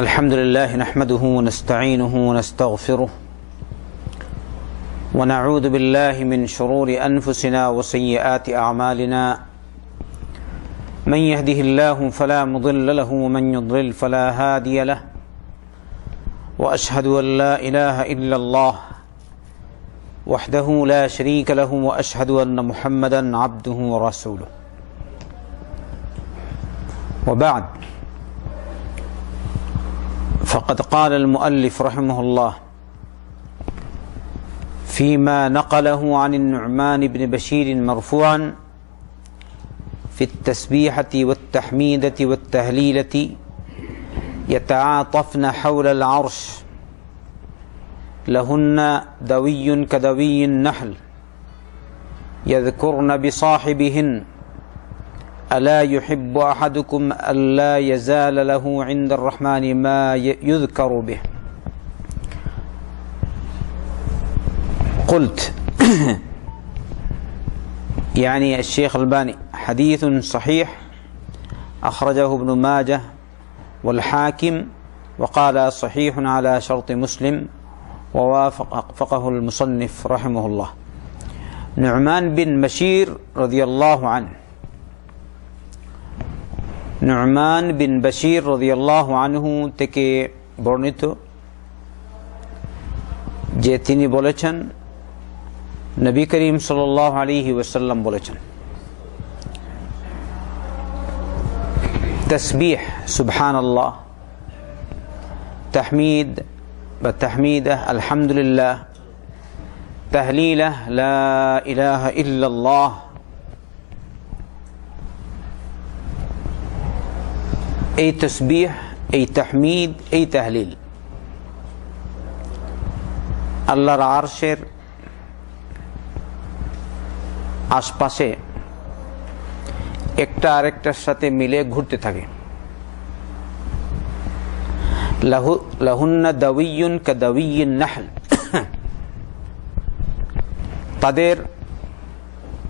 الحمد لله نحمده ونستعينه ونستغفره ونعوذ بالله من شرور أنفسنا وسيئات أعمالنا من يهده الله فلا مضل له ومن يضلل فلا هادي له وأشهد أن لا إله إلا الله وحده لا شريك له وأشهد أن محمدا عبده ورسوله وبعد فقد قال المؤلف رحمه الله فيما نقله عن النعمان بن بشير مرفوعا في التسبيحة والتحميدة والتهليلة يتعاطفن حول العرش لهن دوي كدوي النحل يذكرن بصاحبهن ألا يحب أحدكم ألا يزال له عند الرحمن ما يذكر به قلت يعني الشيخ الألباني حديث صحيح أخرجه ابن ماجه والحاكم وقال صحيح على شرط مسلم ووافقه المصنف رحمه الله نعمان بن بشير رضي الله عنه Numan বিন বশীর রাদিয়াল্লাহু আনহু থেকে বর্ণিত যে তিনি বলেছেন নবী করিম সাল্লাল্লাহু আলাইহি ওয়াসাল্লাম বলেছেন তাসবিহ সুবহানাল্লাহ তাহমিদ বা তাহমিদাহ আলহামদুলিল্লাহ তাহলিলাহ লা ইলাহা ইল্লাল্লাহ এই তসবিহ এই তাহমিদ এই তাহলিল আল্লাহর আরশের আশপাশে একটা আরেকটার সাথে মিলে ঘুরতে থাকে লাহুন্না দাওয়িয়ুন কাদাওয়িন নাহল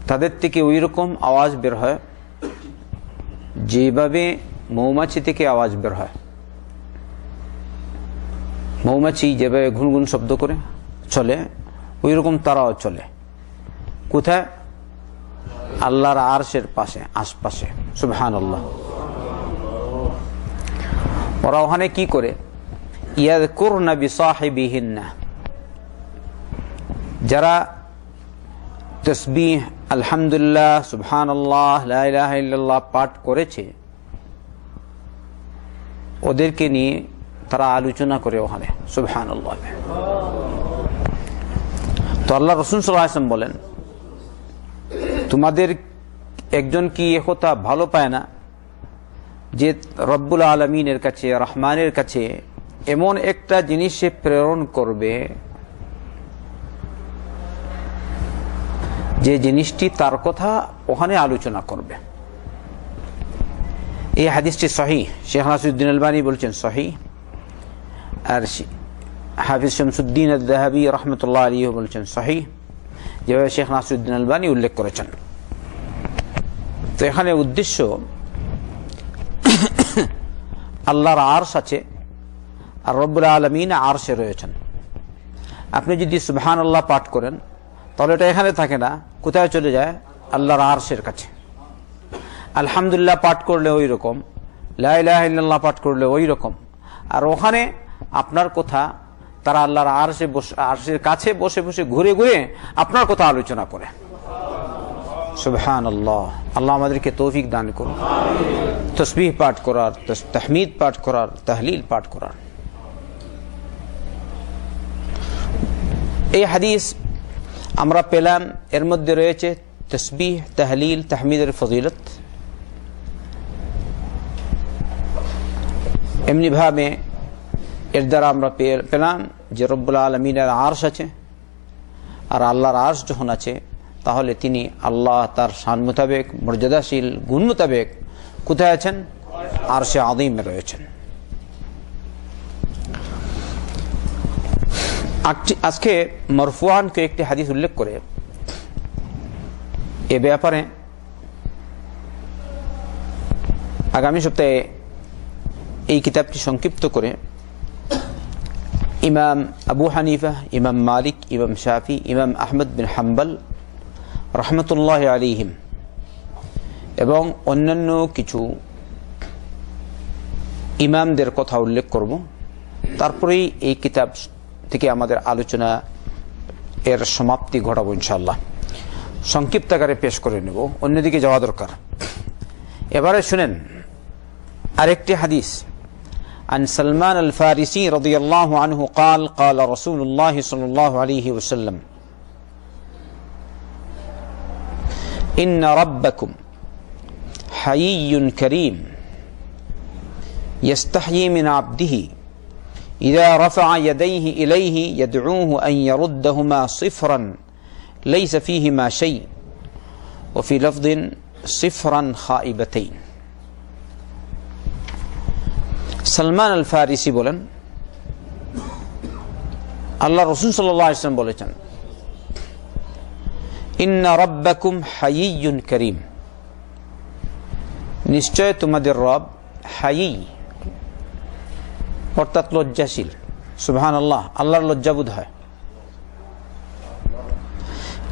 তাদের থেকে ওই রকম আওয়াজ বের হয় যেভাবে মৌমাছি থেকে আওয়াজ বের হয় মৌমাছি যেভাবে ঘুনঘুন শব্দ করে চলে ওই রকম তারাও চলে কোথায় আল্লাহর আরশের পাশে আশপাশে সুবহানাল্লাহ ওরা ওখানে কি করে ইয়াযকুরনা বিসাহিবিহিন্না যারা তাসবিহ আলহামদুলিল্লাহ সুবহানাল্লাহ লা ইলাহা ইল্লাল্লাহ পাঠ করেছে ওদেরকে নিয়ে তারা আলোচনা করে ওখানে সুবহানাল্লাহ তো আল্লাহ রাসূল সাল্লাল্লাহু আলাইহি ওয়াসাল্লাম বলেন তোমাদের একজন কি এ কথা ভালো পায় না যে রব্বুল আলামিনের কাছে রহমানের কাছে এমন একটা জিনিস সে প্রেরণ করবে যে জিনিসটি তার কথা ওখানে আলোচনা করবে এই হাদিসটি সহিহ শেখ নাসিরউদ্দিন আলবানী বলছেন সহিহ আর হাফিজ শামসুদ্দিন আল-যাহাবী রাহমাতুল্লাহ আলাইহি বলছেন সহিহ যেভাবে শেখ নাসিরউদ্দিন আলবানী উল্লেখ করেছেন তো এখানে উদ্দেশ্য আল্লাহর আরশ আছে আর রব্বুল আলামিন আরশে রয়েছেন আপনি যদি সুবহানাল্লাহ পাঠ করেন তাহলে এটা এখানে থাকে না কোথায় চলে যায় আল্লাহর আরশের কাছে আলহামদুলিল্লাহ পাঠ করলে ওই রকম লা ইলাহা ইল্লাল্লাহ পাঠ করলে ওই রকম আর ওখানে আপনার কথা তারা আল্লাহর আরশের কাছে বসে বসে ঘুরে ঘুরে আপনার কথা আলোচনা করে সুবহানাল্লাহ আল্লাহ আমাদেরকে তৌফিক দান করুন তাসবিহ পাঠ করার তাহমিদ পাঠ করার তাহলিল পাঠ করার এই হাদিস আমরা পেলাম এর মধ্যে রয়েছে তাসবিহ তাহলিল তাহমিদের ফজিলত এমনি ভাবে এর দ্বারা আমরা পেলাম যে রব্বুল আলামিনের আরশ আছে আর আল্লাহর আরশ যখন আছে তাহলে তিনি আল্লাহ তার শান মোতাবেক মর্যাদাশীল গুণ মোতাবেক কোথায় আছেন আরশে আযীমে রয়েছেন আজকে মারফুআন একটি হাদিস উল্লেখ করে এ ব্যাপারে আগামী সপ্তাহে এই কিতাবটি সংক্ষিপ্ত করে ইমাম আবু হানিফা, ইমাম মালিক, ইমাম শাফি, ইমাম আহমদ বিন হাম্বল রহমতুল্লাহ আলাইহিম এবং অন্যান্য কিছু ইমামদের কথা উল্লেখ করব। তারপরেই এই কিতাব থেকে আমাদের আলোচনা এর সমাপ্তি ঘটাবো ইনশাআল্লাহ। সংক্ষিপ্ত আকারে পেশ করে নেব, অন্যদিকে যাওয়া দরকার। এবারে শুনেন আরেকটি হাদিস। عن سلمان الفارسي رضي الله عنه قال قال رسول الله صلى الله عليه وسلم إن ربكم حيي كريم يستحيي من عبده إذا رفع يديه إليه يدعوه أن يردهما صفرا ليس فيهما شيء وفي لفظ صفرا خائبتين। সালমান আল ফারিসি বলেন, আল্লাহ রাসূল সাল্লাল্লাহু আলাইহি ওয়াসাল্লাম বলেছেন, ইন্না রাব্বাকুম হাইয়্যুন কারীম, নিশ্চয় তোমাদের রব হায়ী অর্থাৎ লজ্জাশীল। সুবহানাল্লাহ, আল্লাহর লজ্জাবোধ হয়।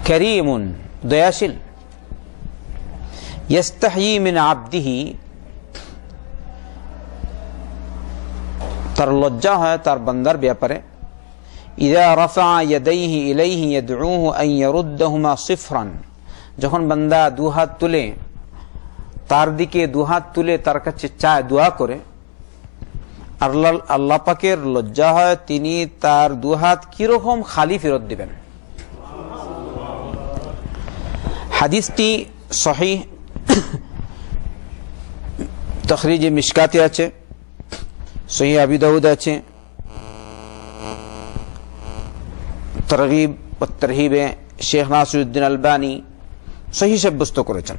কারীমুন, দয়াশীল। ইস্তাহয়ী মিন আবদিহি, তার লজ্জা হয় তার বান্দার ব্যাপারে। ইযা রাফা ইয়াদাইহি ইলাইহি ইয়াদউহু আন ইয়ারুদ্দাহুমা সিফরান, যখন বান্দা দুহাত তুলে তার দিকে দুহাত তুলে তার কাছে চায়, দোয়া করে, আল্লাহ পাকের লজ্জা হয় তিনি তার দুহাত কিরকম খালি ফেরত দিবেন। হাদিসটি সহিহ তখরিজে মিশকাতে আছে, সহিহ আবি দাউদ আছে, তরগীব ও তরহিবে শেখ নাসিরুদ্দিন আলবানী সহিহ সাব্যস্ত করেছেন।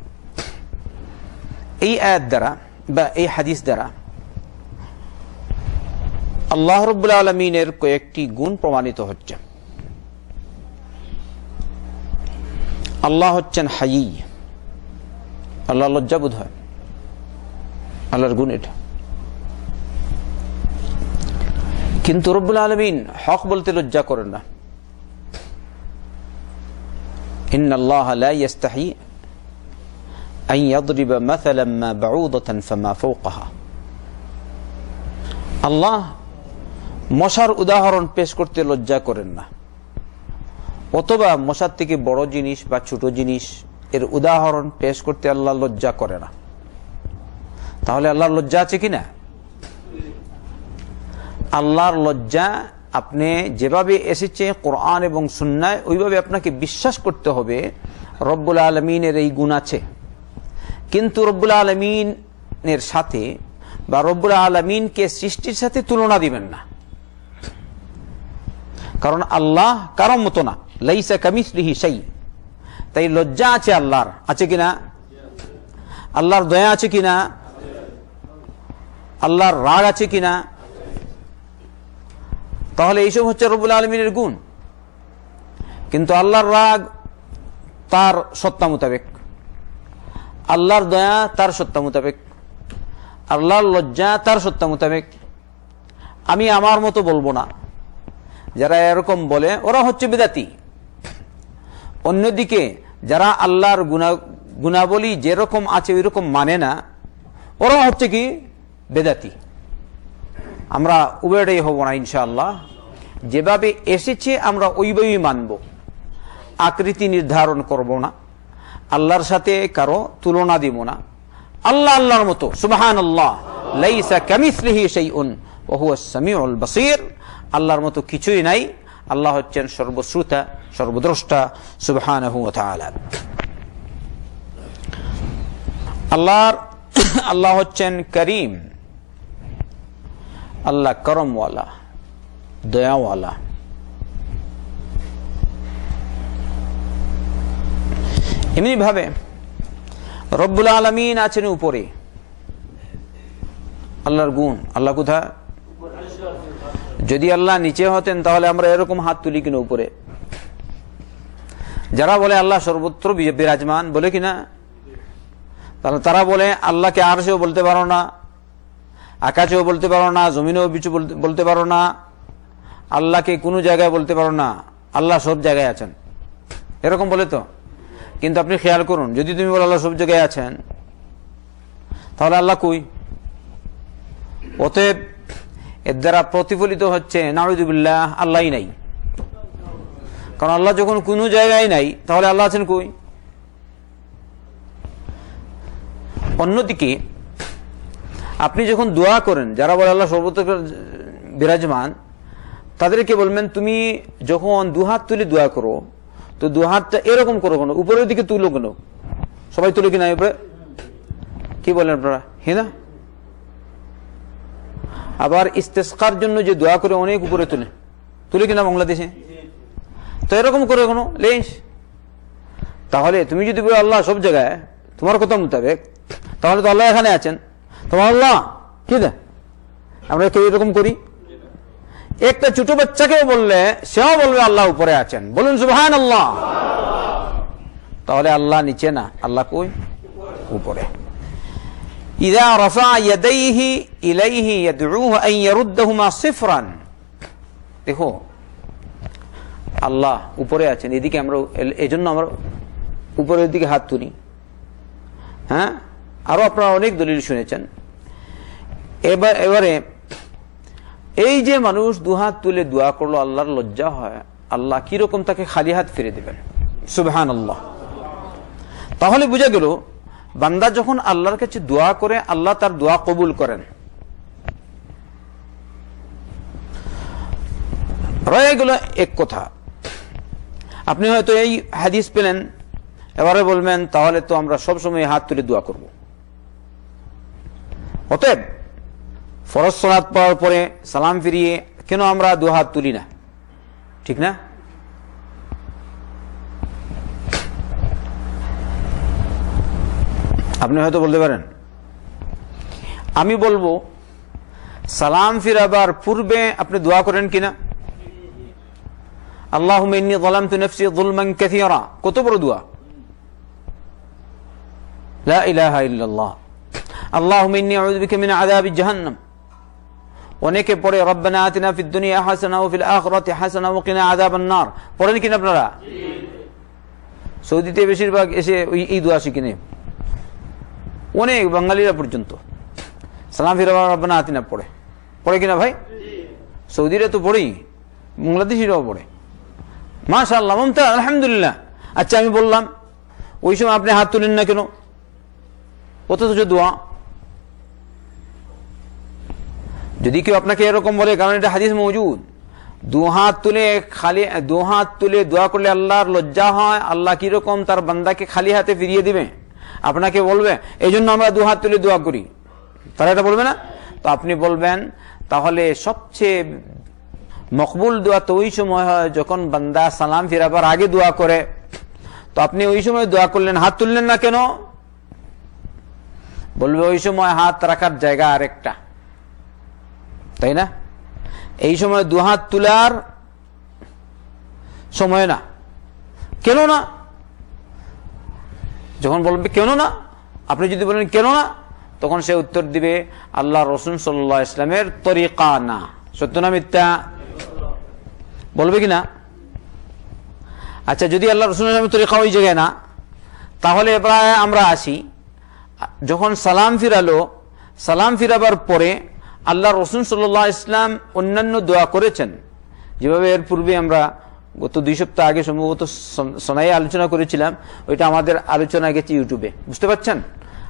এই আয়াত দ্বারা বা এই হাদিস দ্বারা আল্লাহ রাব্বুল আলামিনের কয়েকটি গুণ প্রমাণিত হচ্ছে। আল্লাহ হচ্ছেন হায়ী, আল্লাহ লজ্জাবোধ হয়, আল্লাহর গুণ এটা। কিন্তু রব্বুল আলামিন হক বলতে লজ্জা করেন না। ইন্নাল্লাহা লা ইস্তাহি আন ইয়াদরিবা মাসালান মা বাউদাতান ফামা ফাওকাহা, আল্লাহ মশার উদাহরণ পেশ করতে লজ্জা করেন না, অথবা মশার থেকে বড় জিনিস বা ছোট জিনিস এর উদাহরণ পেশ করতে আল্লাহ লজ্জা করে না। তাহলে আল্লাহর লজ্জা আছে কিনা? আল্লাহর লজ্জা আপনি যেভাবে এসেছে কোরআন এবং সুন্নায় ওইভাবে আপনাকে বিশ্বাস করতে হবে রব্বুল আলামিনের এই গুণ আছে। কিন্তু রব্বুল আলামিনের সাথে বা রব্বুল আলামিনকে সৃষ্টির সাথে তুলনা দিবেন না, কারণ আল্লাহ কারো মতো না, লাইসা কামিসলিহি শাই। তাই লজ্জা আছে আল্লাহর, আছে কিনা? আল্লাহর দয়া আছে কিনা? আল্লাহর রাগ আছে কিনা? তাহলে এইসব হচ্ছে রব্বুল আলামিনের গুণ। কিন্তু আল্লাহর রাগ তার সত্তা মোতাবেক, আল্লাহর দয়া তার সত্তা মোতাবেক, আল্লাহর লজ্জা তার সত্তা মোতাবেক। আমি আমার মতো বলবো না, যারা এরকম বলে ওরা হচ্ছে বিদাতি। অন্যদিকে যারা আল্লাহর গুণাবলী যেরকম আছে ওই রকম মানে না, ওরা হচ্ছে কি বেদাতি। আমরা উভয়টাই হব না ইনশাআল্লাহ। যেভাবে এসেছে আমরা ওইভাবেই মানব, আকৃতি নির্ধারণ করব না, আল্লাহর সাথে কারো তুলনা দিব না। আল্লাহ আল্লাহর মতো, সুবহানাল্লাহ, লাইসা কামিসলিহি শাইউন ওয়া হুয়াস সামিউল বাসীর। আল্লাহর মতো কিছুই নাই, আল্লাহ হচ্ছেন সর্বশ্রোতা সর্বদ্রষ্টা সুবহানাহু ওয়া তাআলা। আল্লাহ হচ্ছেন করিম, আল্লাহ করমওয়ালা, দয়াওয়ালা। এমনি ভাবে রব্বুল আলামিন আছেন উপরে, আল্লাহর গুণ। আল্লাহ কোথায়? যদি আল্লাহ নিচে হতেন তাহলে আমরা এরকম হাত তুলি কিনা উপরে? যারা বলে আল্লাহ সর্বত্র বিরাজমান, বলে কিনা? তাহলে তারা বলে আল্লাহকে আরশেও বলতে পারো না, আকাশেও বলতে পারো না, জমিনেও কিছু বলতে পারো না, আল্লাহকে কোনো জায়গায় বলতে পারো না, আল্লাহ সব জায়গায় আছেন, এরকম বলে তো। কিন্তু আপনি খেয়াল করুন, যদি তুমি বলো আল্লাহ সব জায়গায় আছেন, তাহলে আল্লাহ কই? অতএব এর দ্বারা প্রতিফলিত হচ্ছে নাউযুবিল্লাহ আল্লাহই নাই। কারণ আল্লাহ যখন কোনো জায়গায় নাই, তাহলে আল্লাহ আছেন কই? অন্যদিকে আপনি যখন দোয়া করেন, যারা বলে আল্লাহ সর্বত্র বিরাজমান, তাদেরকে বলবেন তুমি যখন দুহাত তুলে দোয়া করো, তো দুহাতটা এরকম করো কেন, উপরের দিকে তুলো কেন? সবাই তুলে কিনা উপরে? কি বলেন আপনারা? হ্যাঁ না? আবার ইস্তেসকার জন্য যে দোয়া করে অনেক উপরে তুলে কিনা বাংলাদেশে? তো এরকম করে কোনো লেশ? তাহলে তুমি যদি বলো আল্লাহ সব জায়গায়, তোমার কথা মোতাবেক, তাহলে তো আল্লাহ এখানে আছেন। তোমার আল্লাহ কি দে? আমরা কেউ এরকম করি? একটা ছোট বাচ্চাকেও বললে সেও বলবে আল্লাহ উপরে আছেন, বলুন সুবহানাল্লাহ। তাহলে আল্লাহ নিচে না, আল্লাহ কই? উপরে। ইযা রাফা ইয়াদাইহি ইলাইহি ইয়াদউহু আন ইয়ারুদ্দাহুমা সিফরান। দেখো আল্লাহ উপরে আছেন, এদিকে আমরা, এজন্য আমরা উপরের দিকে হাত তুলি। হ্যাঁ, আরো আপনারা অনেক দলিল শুনেছেন। এবারে এই যে মানুষ দুহাত তুলে দোয়া করলো, আল্লাহর লজ্জা হয়, আল্লাহ কিরকম তাকে খালি হাত ফিরে দিবেন? সুবহানাল্লাহ। তাহলে বুঝা গেল, বান্দা যখন আল্লাহর কাছে দোয়া করে, আল্লাহ তার দোয়া কবুল করেন। রয়ে গেল এক কথা, আপনি হয়তো এই হাদিস পেলেন, এবারে বলবেন তাহলে তো আমরা সবসময় হাত তুলে দোয়া করব। অতএব ফরজ সালাত পড়ার পরে সালাম ফিরিয়ে কেন আমরা দু হাত তুলি না? ঠিক না? আপনি হয়তো বলতে পারেন, আমি বলবো সালাম ফিরাবার পূর্বে আপনি দোয়া করেন কিনা? আল্লাহুম্মা ইন্নী যালামতু নাফসি যুলমান কাসীরা, কত বড় দোয়া। লা ইলাহা ইল্লাল্লাহ। আল্লাহুম্মা ইন্নী আউযু বিকা মিন আযাবি জাহান্নাম। অনেকে পড়ে রব্বানা আতিনা ফিদ দুনিয়া হাসানা ওয়া ফিল আখিরাতি হাসানা ওয়া কিনা আযাবান নার। পড়েন কিনা আপনারা? সৌদিতে বেশিরভাগ এসে এই দোয়া শিখে নেয়, অনেক বাঙালিরা পর্যন্ত সালাম ফিরাবার রব্বানা আতিনা পড়ে কিনা ভাই? সৌদিরা তো পড়েই, বাংলাদেশিরাও পড়ে। মাশাআল্লাহ, মুমতাজ, আলহামদুলিল্লাহ। আচ্ছা আমি বললাম, ওই সময় আপনি হাত তুলেন না কেন? অথচ দোয়া। যদি কেউ আপনাকে এরকম বলে, কারণ এটা হাদিস মওজুদ, দু হাত তুলে দোয়া করলে আল্লাহর লজ্জা হয়, আল্লাহ কিরকম তার বান্দাকে খালি হাতে ফিরিয়ে দিবে, আপনাকে বলবে এই জন্য আমরা দু হাত তুলে দোয়া করি, তারা এটা বলবে না? তো আপনি বলবেন তাহলে সবচেয়ে মকবুল দোয়া তো ওই সময় হয় যখন বান্দা সালাম ফিরাবার আগে দোয়া করে। তো আপনি ওই সময় দোয়া করলেন, হাত তুললেন না কেন? বলবে ওই সময় হাত রাখার জায়গা আরেকটা, তাই না? এই সময় দু হাত তোলার সময় না। কেন না? যখন বলবে কেন না, আপনি যদি বলেন কেন না, তখন সে উত্তর দিবে আল্লাহ রাসূল সাল্লাল্লাহু আলাইহি ওয়াসাল্লামের তরিকা না। সত্য না মিথ্যা? বলবে কিনা? আচ্ছা, যদি আল্লাহ রাসূল সাল্লাল্লাহু আলাইহি ওয়াসাল্লামের তরিকা ওই জায়গায় না, তাহলে এবার আমরা আসি, যখন সালাম ফিরালো, সালাম ফিরাবার পরে আল্লাহ রাসূল সাল্লাল্লাহু আলাইহি ওয়াসাল্লাম অন্যান্য দোয়া করেছেন, যেভাবে এর পূর্বে আমরা গত 2 সপ্তাহ আগে সম্ভবত সোনাই আলোচনা করেছিলাম, ওইটা আমাদের আলোচনা গেছে ইউটিউবে, বুঝতে পারছেন?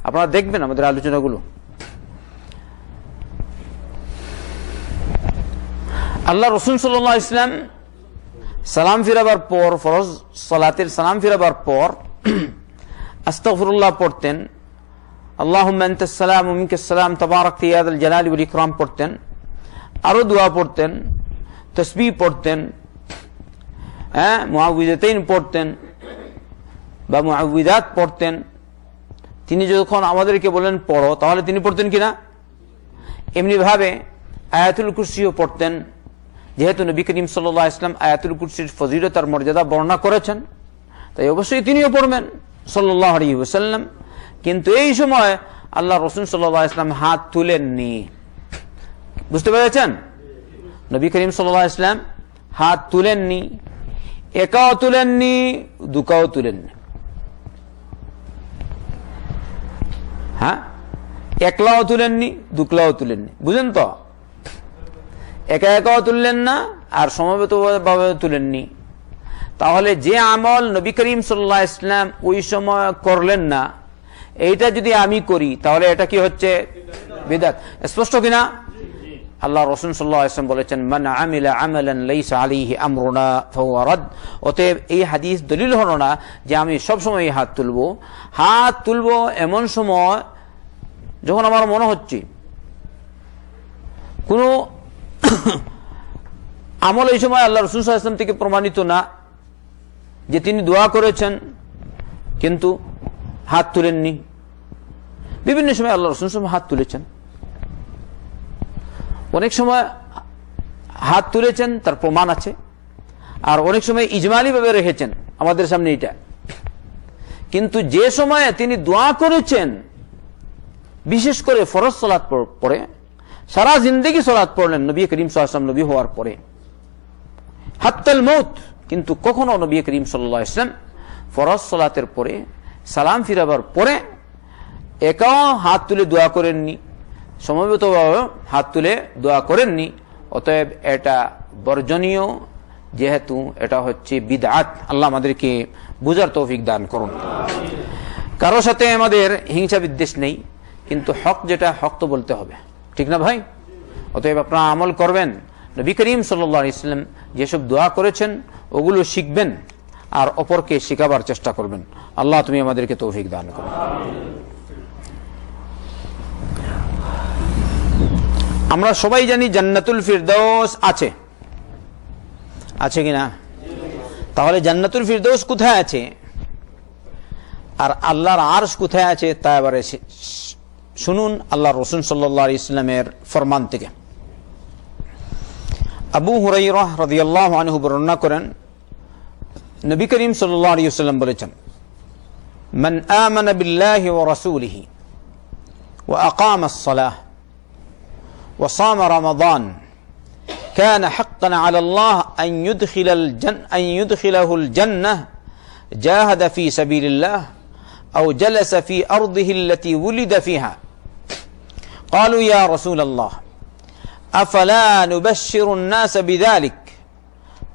আপনারা দেখবেন আমাদের আলোচনাগুলো। আল্লাহ রাসূল সাল্লাল্লাহু আলাইহি ওয়াসাল্লাম সালাম ফিরাবার পর, ফরজ সালাতের সালাম ফিরাবার পর আস্তাগফিরুল্লাহ পড়তেন, আল্লাহুম্মা আনতাস সালাম ওয়া মিনকাস সালাম তাবারাকতা ইয়া যাল জালালি ওয়াল ইকরাম পড়তেন, আরো দোয়া পড়তেন, তাসবিহ পড়তেন, মুআউযিজাতাইন পড়তেন বা মুআউযিজাত পড়তেন। তিনি যখন আমাদেরকে বলেন পড়ো, তাহলে তিনি পড়তেন কিনা? এমনি ভাবে আয়াতুল কুরসিও পড়তেন, যেহেতু নবী করিম সাল্লাল্লাহু আলাইহি ওয়াসাল্লাম আয়াতুল কুরসির ফজিলত আর মর্যাদা বর্ণনা করেছেন, তাই অবশ্যই তিনিও পড়বেন সাল্লাল্লাহু আলাইহি ওয়াসাল্লাম। কিন্তু এই সময় আল্লাহ রাসূল সাল্লাল্লাহু আলাইহি ওয়াসাল্লাম হাত তুলেননি। বুঝতে পেরেছেন? নবী করিম সাল্লাল্লাহু আলাইহি ওয়াসাল্লাম হাত তুলেননি, একাও তুলেননি, দুকাও তুলেননি। হ্যাঁ, একলাও তুলেননি, দুকলাও তুলেননি। বুঝেন তো? একা একাও তুললেন না, আর সমবেতভাবে তুলেননি। তাহলে যে আমল নবী করিম সাল্লাল্লাহু আলাইহি ওয়াসাল্লাম ওই সময় করলেন না, এইটা যদি আমি করি তাহলে এটা কি হচ্ছে? বিদআত। স্পষ্ট কিনা? আল্লাহ রাসূল সাল্লাল্লাহু আলাইহি ওয়াসাল্লাম বলেছেন, মান আমিলা আমালান লাইসা আলাইহি আমরুনা ফাহুয়া রাদ। অতএব এই হাদিস দলিল হলো না যে আমি সব সময় হাত তুলবো। হাত তুলবো এমন সময় যখন আমার মনে হচ্ছে কোনো আমল এই সময় আল্লাহ রাসূল সাল্লাল্লাহু আলাইহি ওয়াসাল্লাম থেকে প্রমাণিত না যে তিনি দোয়া করেছেন কিন্তু হাত তুলেননি। বিভিন্ন সময় আল্লাহ রাসূল সাল্লাল্লাহু আলাইহি ওয়াসাল্লাম হাত তুলেছেন, অনেক সময় হাত তুলেছেন তার প্রমাণ আছে, আর অনেক সময় ইজমালি ভাবে রেখেছেন আমাদের সামনে এটা। কিন্তু যে সময়ে তিনি দোয়া করেছেন, বিশেষ করে ফরজ সালাত পড়ে, সারা জিন্দেগি সালাত পড়লেন নবী করিম সাল্লাল্লাহু আলাইহি ওয়াসাল্লাম নবী হওয়ার পরে, হাত্তাল মউত, কিন্তু কখনো নবী করিম সাল্লাল্লাহু আলাইহি ওয়াসাল্লাম ফরজ সালাতের পরে সালাম ফিরাবার পরে একাও হাত তুলে দোয়া করেননি, সমবেতভাবে হাত তুলে দোয়া করেননি। অতএব এটা বর্জনীয়, যেহেতু এটা হচ্ছে বিদআত। আল্লাহ আমাদেরকে বুঝার তৌফিক দান করুন। কারো সাথে আমাদের হিংসা বিদ্বেষ নেই, কিন্তু হক যেটা হক তো বলতে হবে, ঠিক না ভাই? অতএব আপনারা আমল করবেন, নবী করিম সাল্লাল্লাহু আলাইহি ওয়াসাল্লাম যেসব দোয়া করেছেন ওগুলো শিখবেন আর অপরকে শেখাবার চেষ্টা করবেন। আল্লাহ তুমি আমাদেরকে তৌফিক দান করো। আমরা সবাই জানি জান্নাতুল ফিরদৌস আছে, আছে কিনা? তাহলে জান্নাতুল ফিরদৌস কোথায় আছে আর আল্লাহর আরশ কোথায় আছে তা এবারে শুনুন আল্লাহ রাসূল সাল্লাল্লাহু আলাইহি ওয়াসাল্লামের ফরমান থেকে। আবু হুরায়রা রাদিয়াল্লাহু আনহু বর্ণনা করেন, নবী করিম সাল্লাল্লাহু আলাইহি ওয়াসাল্লাম বলেছেন, মান আমানা বিল্লাহি ওয়া রাসূলিহি ওয়া আকামাস সালাহ ওয়া সামা রমাদান كان حقا على الله أن يدخله الجنة جاهد في سبيل الله أو جلس في أرضه التي ولد فيها. قالوا يا رسول الله أفلا نبشر الناس بذلك؟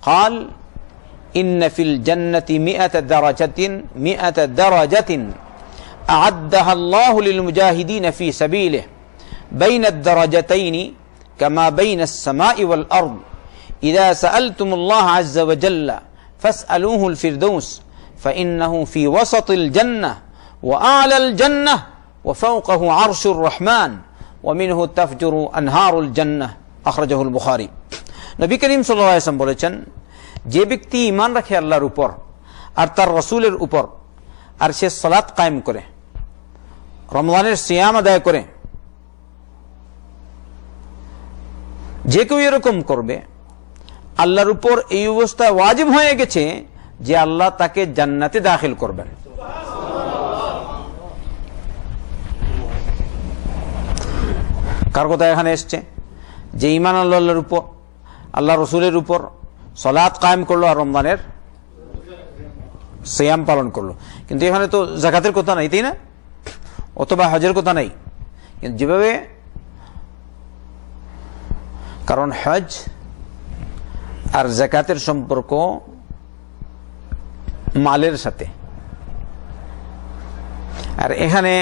قال إن في الجنة 100 درجة أعدها الله للمجاهدين في سبيله بين الدرجتين كما بين السماء والأرض. إذا سألتم الله عز وجل فاسألوه الفردوس فإنه في وسط الجنة وأعلى الجنة وفوقه عرش الرحمن ومنه تفجر أنهار الجنة. أخرجه البخاري. নবী করিম সাল্লাল্লাহু আলাইহি ওয়াসাল্লাম বলেছেন, যে ব্যক্তি ঈমান রাখে আল্লাহর উপর আর তার রাসূলের উপর, আর সে সালাত কায়েম করে, রমজানের সিয়াম আদায় করে, যে কেউ এরকম করবে, আল্লাহর উপর এই অবস্থা ওয়াজিব হয়ে গেছে যে আল্লাহ তাকে জান্নাতে দাখিল করবেন। কার কথা এখানে এসছে? যে ঈমান আল্লাহর উপর, আল্লাহ রসুলের উপর সালাত কায়েম করলো আর রমজানের সিয়াম পালন করলো। কিন্তু এখানে তো যাকাতের কথা নাই, তাই না? অথবা হজের কথা নাই। কিন্তু যেভাবে, কারণ হজ আর যাকাতের সম্পর্ক মালের সাথে, আর এখানে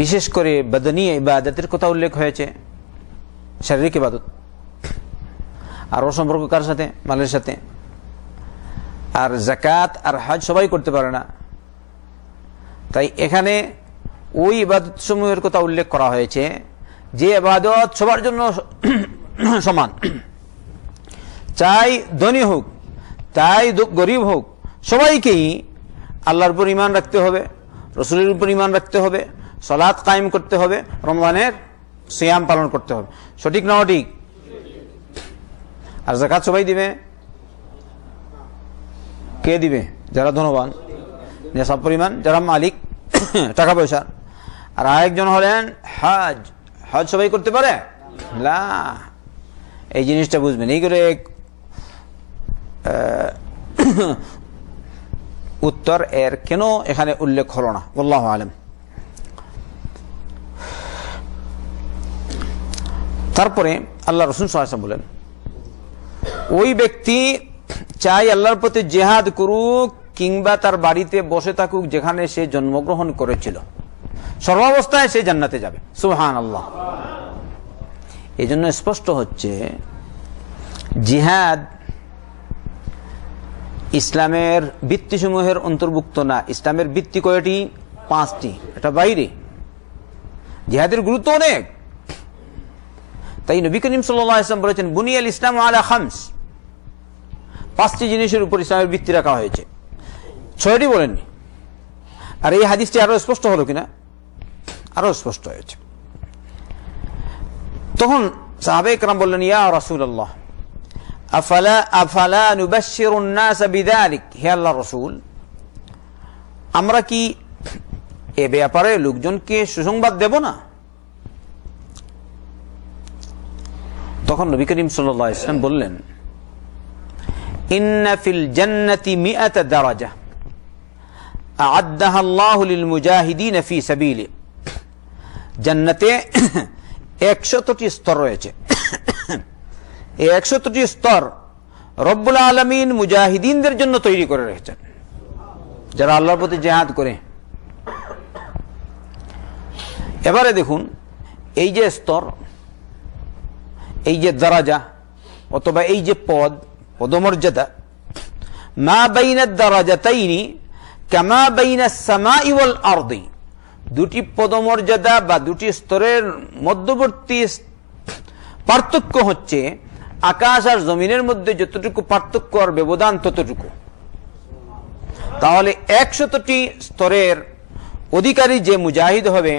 বিশেষ করে বদনী ইবাদতের কথা উল্লেখ হয়েছে, শারীরিক ইবাদত। আর ও সম্পর্ক কার সাথে? মালের সাথে। আর যাকাত আর হজ সবাই করতে পারে না, তাই এখানে ওই ইবাদত সমূহের কথা উল্লেখ করা হয়েছে যে ইবাদত সবার জন্য সমান, চাই ধনী হোক চাই গরিব হোক, সবাইকেই আল্লাহর উপর ঈমান রাখতে হবে, রসুলের উপর ঈমান রাখতে হবে, সালাত কায়েম করতে হবে, রমজানের সিয়াম পালন করতে হবে। সঠিক না ঠিক? আর যাকাত সবাই দিবে? কে দিবে? যারা ধনবান, নেশাব পরিমাণ, যারা মালিক টাকা পয়সা। আর আরেকজন হলেন হজ সবাই করতে পারে না, এই জিনিসটা বুঝবেন। এই করে উত্তর এর কেন এখানে উল্লেখ হলো না, আল্লাহু আলাম। তারপরে আল্লাহ রাসূল সাল্লাল্লাহু আলাইহি ওয়াসাল্লাম বলেন, ওই ব্যক্তি চাই আল্লাহর পথে জিহাদ করুক কিংবা তার বাড়িতে বসে থাকুক যেখানে সে জন্মগ্রহণ করেছিল, সর্বাবস্থায় সে জান্নাতে যাবে। সুবহানাল্লাহ। এই জন্য স্পষ্ট হচ্ছে জিহাদ ইসলামের ভিত্তিসমূহের অন্তর্ভুক্ত না। ইসলামের ভিত্তি কয়টি? 5টি। এটা বাইরে। জিহাদের গুরুত্ব অনেক। তাই নবী করিম সাল্লাল্লাহু আলাইহি ওয়াসাল্লাম বলেছেন, বুনিয়াল ইসলাম আলা খামস, 5টি জিনিসের উপর ইসলামের ভিত্তি রাখা হয়েছে, 6টি বলেননি। আর এই হাদিসটি আরো স্পষ্ট হলো কিনা? আরো স্পষ্ট হয়েছে। তখন সাহাবায়ে কেরাম বললেন, ইয়া রাসূলুল্লাহ আফালা নুবাশশিরুন নাস বিযালিক, হে আল্লাহর রাসূল, আমরা কি এ ব্যাপারে লোকজনকে সুসংবাদ দেব না? তখন নবী করিম সাল্লাল্লাহু আলাইহি ওয়াসাল্লাম বললেন, ইন্না ফিল জান্নাতি মিআতা দারাজা আ'আদ্দাহা আল্লাহু লিল মুজাহিদিন ফি সাবিলি, জান্নাতে 100টি স্তর রয়েছে। এই 100টি স্তর রব্বুল আলামিন মুজাহিদিনদের জন্য তৈরি করে রেখেছেন, যারা আল্লাহর পথে জিহাদ করে। এবারে দেখুন, এই যে স্তর, এই যে দারাজা অথবা এই যে পদমর্যাদা, মা বাইনাদ দারাজাতাইনি কামা বাইনাস সামাই ওয়াল আরদি, দুটি পদমর্যাদা বা দুটি স্তরের মধ্যবর্তী পার্থক্য হচ্ছে আকাশ আর জমিনের মধ্যে যতটুকু পার্থক্য আর ব্যবধান ততটুকু। তাহলে 100টি স্তরের অধিকারী যে মুজাহিদ হবে,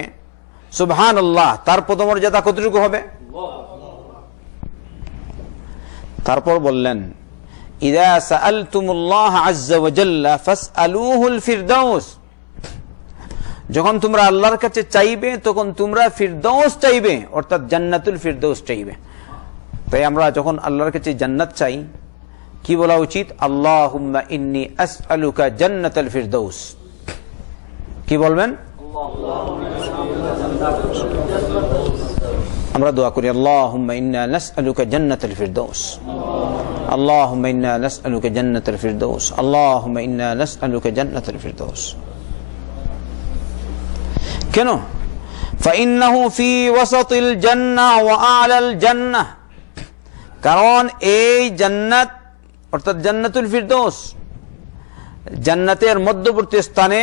সুবহানাল্লাহ, তার পদমর্যাদা কতটুকু হবে? তারপর বললেন, ইযা সাআলতুমুল্লাহ আযজা ওয়া জাল্লা ফাসআলুহুল ফিরদাউস, যখন তোমরা আল্লাহর কাছে চাইবে তখন তোমরা ফিরদাউস চাইবে, অর্থাৎ জান্নাতুল ফিরদাউস চাইবে। তাই আমরা যখন আল্লাহর কাছে জান্নাত চাই কি বলা উচিত? আল্লাহুম্মা ইন্নী আসআলুকা জান্নাতাল ফিরদাউস। কি বলবেন? আমরা দোয়া করি, আল্লাহুম্মা ইন্না নাসআলুকা জান্নাতাল ফিরদাউস, আল্লাহুম্মা ইন্না নাসআলুকা জান্নাতাল ফিরদাউস, আল্লাহুম্মা ইন্না নাসআলুকা জান্নাতাল ফিরদাউস। কেন? ফাইন্নাহু ফি ওয়াসাতিল জান্নাহ ওয়া আ'লাল জান্নাহ, কারণ এই জান্নাত অর্থাৎ জান্নাতুল ফিরদাউস জান্নাতের মধ্যবর্তী স্থানে,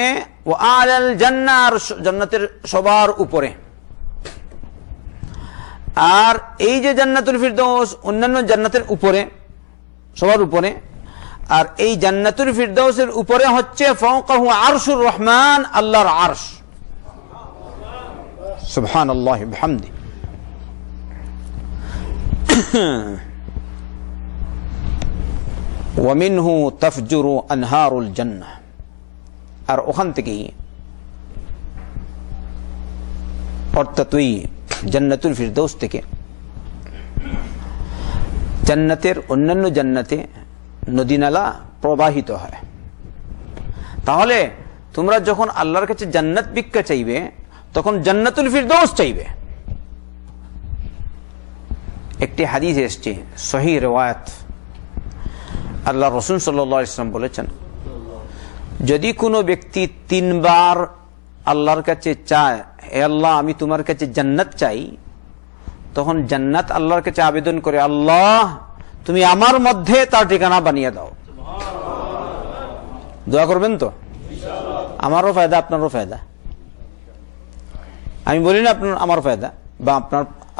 ওয়া আ'লাল জান্নাহ, জান্নাতের সবার উপরে। আর এই যে জান্নাতুল ফিরদাউস অন্যান্য জান্নাতের উপরে, সবার উপরে। আর এই জান্নাতুল ফিরদাউসের উপরে হচ্ছে ফাওকাহু আরশুর রহমান, আল্লাহর আরশ। সুবহানাল্লাহি ওয়া বিহামদিহি। ওয়া মিনহু তাফজুরু আনহারুল জান্নাহ, আর ওখান থেকেই অর্থাৎ ওই জান্নাতুল ফিরদাউস থেকে জান্নাতের অন্যান্য জান্নাতে নদী নালা প্রবাহিত হয়। তাহলে তোমরা যখন আল্লাহর কাছে জান্নাত ভিক্ষা চাইবে তখন জান্নাতুল ফিরদাউস চাইবে। একটি হাদিস এসেছে সহিহ riwayat, আল্লাহ রাসূল সাল্লাল্লাহু আলাইহি ওয়াসাল্লাম বলেছেন, যদি কোনো ব্যক্তি 3 বার আল্লাহর কাছে চায়, হে আল্লাহ আমি তোমার কাছে জান্নাত চাই, তখন জান্নাত আল্লাহর কাছে আবেদন করে, আল্লাহ তুমি আমার মধ্যে তার ঠিকানা বানিয়ে দাও। দোয়া করবেন তো? আমারও ফায়দা, আপনারও ফায়দা। আমি বলি না আপনার আমার ফায়দা বা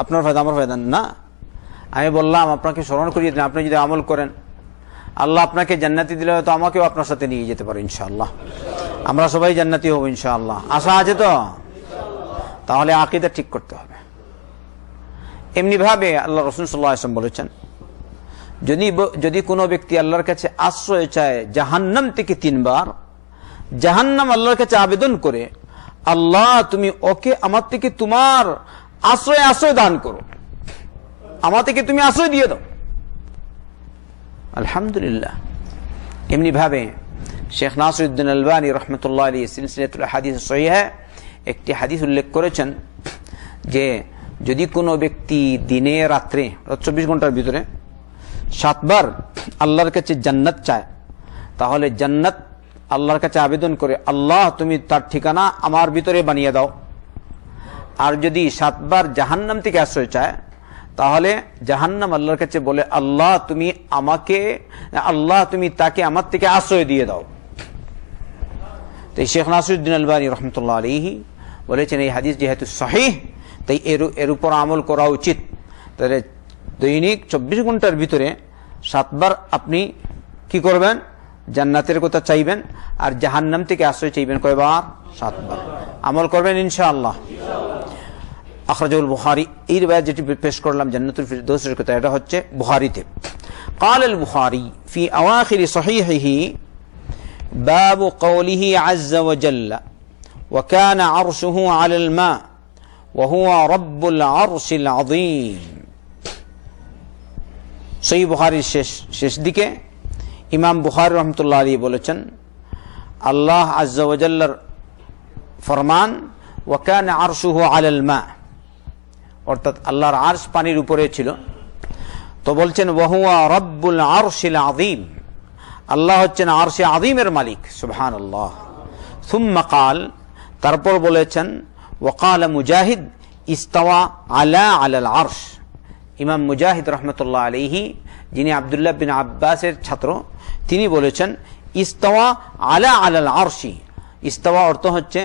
আপনার ফায়দা আমার ফায়দা না, আমি বললাম আপনাকে স্মরণ করিয়ে দিন, আপনি যদি আমল করেন আল্লাহ আপনাকে জান্নাতি দিলে তো আমাকেও আপনার সাথে নিয়ে যেতে পারে ইনশাআল্লাহ। আমরা সবাই জান্নাতি হব ইনশাআল্লাহ, আশা আছে তো? তাহলে আকীদা ঠিক করতে হবে। এমনি ভাবে আল্লাহ রাসূল সাল্লাল্লাহু আলাইহি ওয়াসাল্লাম বলেছেন, যদি কোনো ব্যক্তি আল্লাহর কাছে আশ্রয় চায় জাহান্নাম থেকে 3 বার, জাহান্নাম আল্লাহর কাছে আবেদন করে, আল্লাহ তুমি ওকে আমার থেকে তোমার আশ্রয় আশ্রয় দান করো, আমাদেরকে তুমি আশ্রয় দিয়ে দাও। আলহামদুলিল্লাহ। এমনি ভাবে শেখ নাসিরউদ্দিন আলবানী রহমতুল্লাহ আলাইহি সিলসিলাতুল হাদিস সহিহা একটি হাদিস উল্লেখ করেছেন যে যদি কোনো ব্যক্তি দিনে রাত্রে 24 ঘন্টার ভিতরে 7 বার আল্লাহর কাছে জান্নাত চায়, তাহলে জান্নাত আল্লাহর কাছে আবেদন করে, আল্লাহ তুমি তার ঠিকানা আমার ভিতরে বানিয়ে দাও। আর যদি 7 বার জাহান্নাম থেকে আশ্রয় চায়, তাহলে জাহান্নাম আল্লাহর কাছে বলে, আল্লাহ তুমি তাকে আমার থেকে আশ্রয় দিয়ে দাও। তো শেখ নাসিরউদ্দিন আলবানী রহমতুল্লাহ আলাইহি বলেছেন এই হাদিস যেহেতু সহিহ, তাই এর উপর আমল করা উচিত। তাহলে দৈনিক 24 ঘন্টার ভিতরে 7 বার আপনি কি করবেন? জান্নাতের কথা চাইবেন, আর জাহান্নাম থেকে আশ্রয় চাইবেন কয়বার? 7 বার। আমল করবেন ইনশাআল্লাহ। আখরাজাহুল বুখারী, এই রিওয়ায়াত যেটি পেশ করলাম জান্নাতুল ফিরদৌসের কথা, এটা হচ্ছে বুখারীতে। قال البخاري في أواخر صحيحه باب قوله عز وجل وكان عرشه على الماء وهو رب العرش العظيم। সহিহ বুখারীর শেষ দিকে ইমাম বুখারী রহমতুল্লাহ আলাইহি বলেছেন, আল্লাহ আজ্জা ওয়া জাল্লার ফরমান ওয়া কানা আরশুহু আলাল মা, অর্থাৎ আল্লাহর আরশ পানির উপরে ছিল। তো বলছেন ওয়া হুয়া রব্বুল আরশিল আযীম, আল্লাহ হচ্ছেন আরশে আযীমের মালিক। সুবহানাল্লাহ। সুম্মা কাল, তারপর বলেছেন ওয়া ক্বালা মুজাহিদ ইস্তাওয়া আলাল আরশ। ইমাম মুজাহিদ রহমতুল্লাহ আলাইহি, যিনি আব্দুল্লাহ বিন আব্বাসের ছাত্র, তিনি বলেছেন ইস্তাওয়া আলাল আরশি। ইস্তাওয়া অর্থ হচ্ছে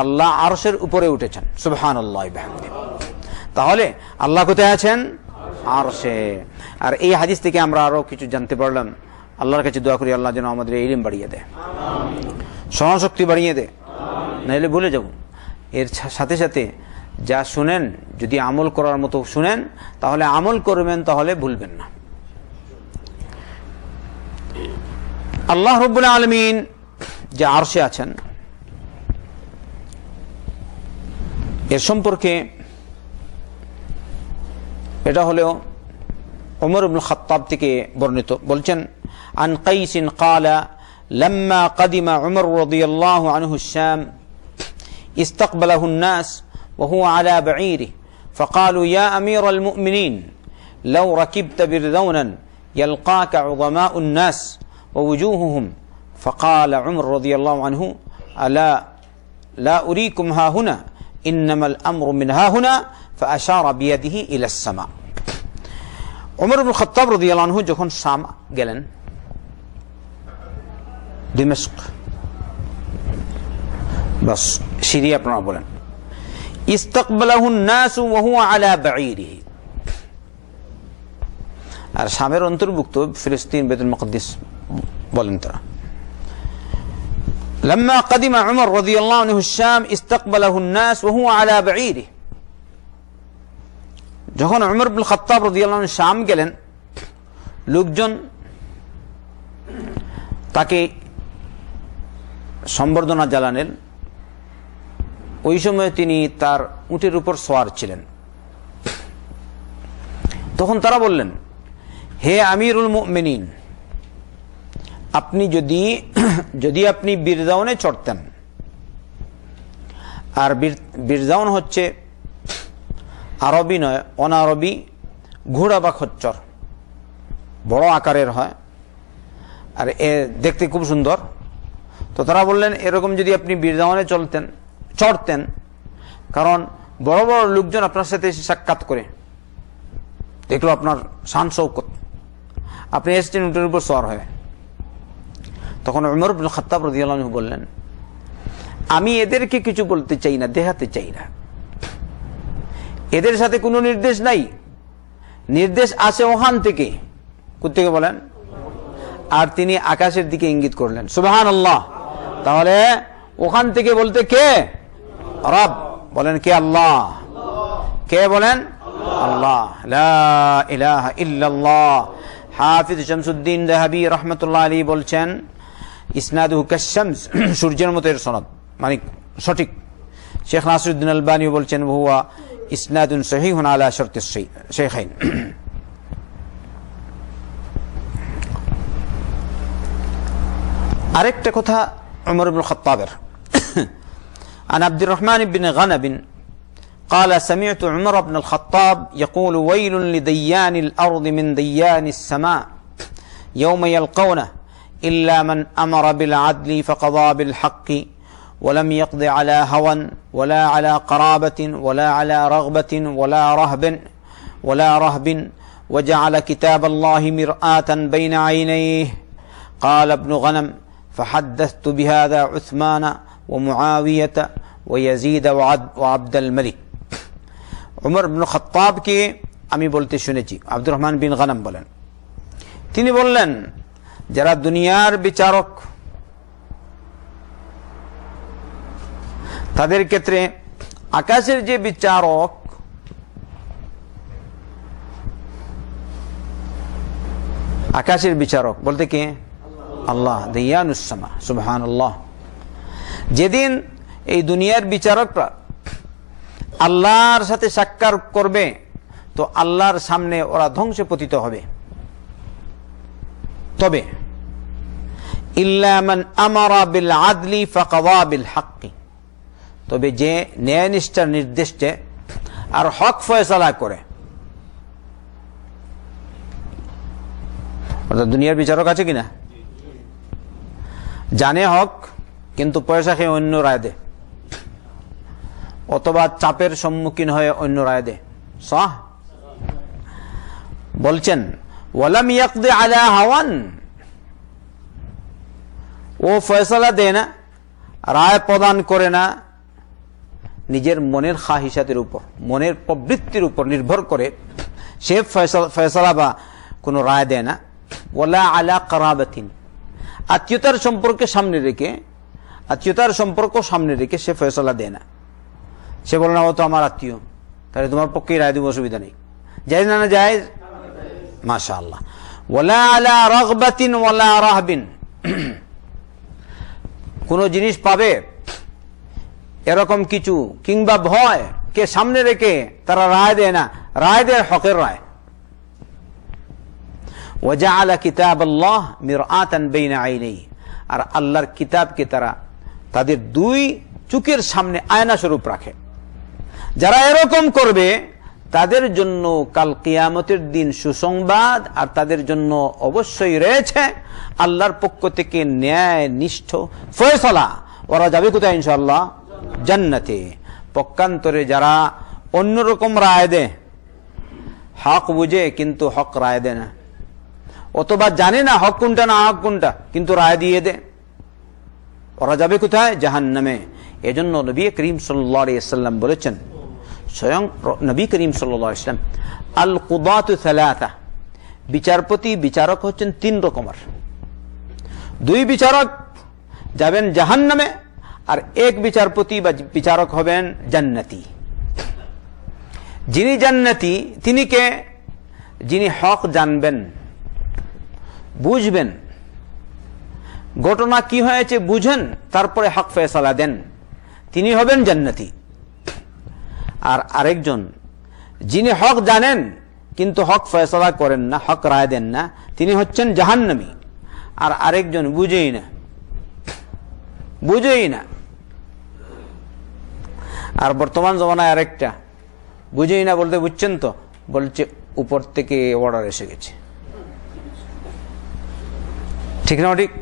আল্লাহ আরশের উপরে উঠেছেন। সুবহানাল্লাহ বিহামদিহি। তাহলে আল্লাহ কোথায় আছেন? আরশে। আর এই হাদিস থেকে আমরা আরো কিছু জানতে পারলাম। আল্লাহর কাছে দোয়া করি আল্লাহ যেন আমাদের ইলম বাড়িয়ে দেয়, স্মরণশক্তি বাড়িয়ে দেয়, নাহলে ভুলে যাব। এর সাথে সাথে যা শুনেন, যদি আমল করার মতো শুনেন তাহলে আমল করবেন, তাহলে ভুলবেন না। আল্লাহ রাব্বুল আলামিন যে আরশে আছেন, এর সম্পর্কে এটা হলো উমর ইবনে খাত্তাব থেকে বর্ণিত। বলছেন আন কাইসিন ক্বালা লাম্মা কাদিমা উমর রাদিয়াল্লাহু আনহু الشام استقبله الناس وهو على بعيره فقالوا يا أمير المؤمنين لو ركبت برذونا يلقاك عظماء الناس ووجوههم فقال عمر رضي الله عنه ألا لا أريكم ها هنا إنما الأمر من ها هنا فأشار بيده إلى السماء। উমর ইবনে খাত্তাব রাদিয়াল্লাহু আনহু যখন শাম গেলেন, দিমাশক, বাস সিরিয়া আপনারা বলেন, ইস্তাকবালাহু الناس وهو على بعيره। আর শামের অন্তর্ভুক্ত ফিলিস্তিন, বাইতুল মাকদিস বলেন তারা। لما قدم عمر رضي الله عنه الشام استقبله الناس وهو على بعيره। যখন উমর ইবনে খাত্তাব রাদিয়াল্লাহু আনহু শাম গেলেন, লোকজন তাকে সম্বর্ধনা জানালেন। ওই সময় তিনি তার উটের উপর সওয়ার ছিলেন। তখন তারা বললেন, হে আমিরুল মুমিনিন, আপনি যদি আপনি বীরজাউনে চড়তেন। আর বীরজাউন হচ্ছে আরবি নয়, অনারবি ঘোড়া বা খচ্চর, বড় আকারের হয়, আর এ দেখতে খুব সুন্দর। তো তারা বললেন, এরকম যদি আপনি বীরজাউনে চড়তেন, কারণ বড় বড় লোকজন আপনার সাথে এসে সাক্ষাৎ করে দেখলো আপনার শান শৌকত, আপনি এসেছেন উটের উপর সওয়ার হয়ে। তখন উমর ইবনে খাত্তাব রাদিয়াল্লাহু আনহু বললেন, আমি এদেরকে কিছু বলতে চাই না, দেখাতে চাই না। এদের সাথে কোনো নির্দেশ নাই, নির্দেশ আসে ওখান থেকে। কোত্থেকে বলেন? আর তিনি আকাশের দিকে ইঙ্গিত করলেন। সুবহানাল্লাহ। তাহলে ওখান থেকে বলতে কে? রব। বলেন কে? আল্লাহ। কে বলেন? আল্লাহ। লা ইলাহা ইল্লাল্লাহ। হাফিজ শামসুদ্দিন যাহাবী রাহমাতুল্লাহ আলাইহি বলছেন, ইসনাদুহু কাশ-শামস, সূর্যের মতো এর সনদ, মানে সঠিক। শেখ নাসিরউদ্দিন আলবানী বলছেন হুয়া ইসনাদুন সহিহুন আলা শারতিস শাইখাইন। আরেকটা কথা উমর ইবনে খাত্তাবের, عن عبد الرحمن بن غنم قال سمعت عمر بن الخطاب يقول ويل لديان الأرض من ديان السماء يوم يلقونه إلا من أمر بالعدل فقضى بالحق ولم يقض على هوى ولا على قرابة ولا على رغبة ولا رهب وجعل كتاب الله مرآة بين عينيه. قال ابن غنم فحدثت بهذا عثمان ومعاوية ويزيد وعبد الملك. উমর ইবনে খাত্তাবকে আমি বলতে শুনেছি, আব্দুর রহমান বিন গনম বলেন, তিনি বললেন যারা দুনিয়ার বিচারক তাদের ক্ষেত্রে আকাশের যে বিচারক, আকাশের বিচারক বলতে কে? আল্লাহ, দাইয়ানুস সামা, সুবহানাল্লাহ। যেদিন এই দুনিয়ার বিচারকরা আল্লাহর সাথে সাক্ষাৎ করবে তো আল্লাহর সামনে ওরা ধ্বংসে পতিত হবে। তবে ইল্লা মান আমারা বিল আদলি ফাকাদা বিল হাক্কি, তবে যে ন্যায়নিষ্ঠার নির্দেশ দেয় আর হক ফয়সালা করে। অর্থাৎ দুনিয়ার বিচারক আছে কিনা, জানে হক কিন্তু পয়সা খেয়ে অন্য রায় দেয়, অথবা চাপের সম্মুখীন হয়ে অন্য রায় দেয়। সাহ বলছেন ওয়ালাম ইয়াকদি আলা হাওয়ান, ও ফয়সালা দেয় না, রায় প্রদান করে না নিজের মনের খাহিসাতের উপর, মনের প্রবৃত্তির উপর নির্ভর করে সে ফয়সালা বা কোনো রায় দেয় না। ওয়ালা আলা কারাবাতিন, আত্মীয়তার সম্পর্ক সামনে রেখে সে ফয়সালা দেয় না। সে বলে না ও তো আমার আত্মীয়, তাহলে তোমার পক্ষেই রায় দিব, অসুবিধা নেই। জায়েজ না জায়েজ? মাশাআল্লাহ। ওয়ালা আলা রাগবাতিন ওয়ালা রাহবিন, কোন জিনিস পাবে এরকম কিছু কিংবা ভয় কে সামনে রেখে তারা রায় দেয় না, রায় দেয় হকের রায়। ওয়াজআলা কিতাবাল্লাহ মিরআতান বাইনা আইনাইহি, আর আল্লাহর কিতাবকে তারা তাদের দুই চোখের সামনে আয়না স্বরূপ রাখে। যারা এরকম করবে তাদের জন্য কাল কিয়ামতের দিন সুসংবাদ, আর তাদের জন্য অবশ্যই রয়েছে আল্লাহর পক্ষ থেকে ন্যায় নিষ্ঠ ফয়সালা। ওরা যাবে কোথায়? ইনশাআল্লাহ জান্নাতে। পক্ষান্তরে যারা অন্যরকম রায় দেয়, হক বুঝে কিন্তু হক রায় দেয় না, অথবা জানে না হক কোনটা না হক কোনটা কিন্তু রায় দিয়ে দেয়, ওরা যাবে কোথায়? জাহান্নামে। এজন্য নবী করিম সাল্লাল্লাহু আলাইহি ওয়াসাল্লাম বলেছেন, স্বয়ং নবী করিম সাল্লাল্লাহু আলাইহি ওয়াসাল্লাম, আল কুদাতু সালাসা, বিচারপতি বিচারক হচ্ছেন তিন রকমের। দুই বিচারক যাবেন জাহান্নামে, আর এক বিচারপতি বা বিচারক হবেন জান্নাতি। যিনি জান্নাতি তিনি কে? যিনি হক জানবেন, বুঝবেন, ঘটনা কি হয়েছে বুঝেন, তারপরে হক ফয়সালা দেন, তিনি হবেন জান্নাতি। আর আরেকজন যিনি হক জানেন কিন্তু হক ফয়সালা করেন না, হক রায় দেন না, তিনি হচ্ছেন জাহান্নামী। আর আরেকজন বুঝেই না। আর বর্তমান জমানায় আরেকটা বুঝেই না বলতে বুঝছেন তো, বলছে উপর থেকে অর্ডার এসে গেছে। ঠিক না ঠিক?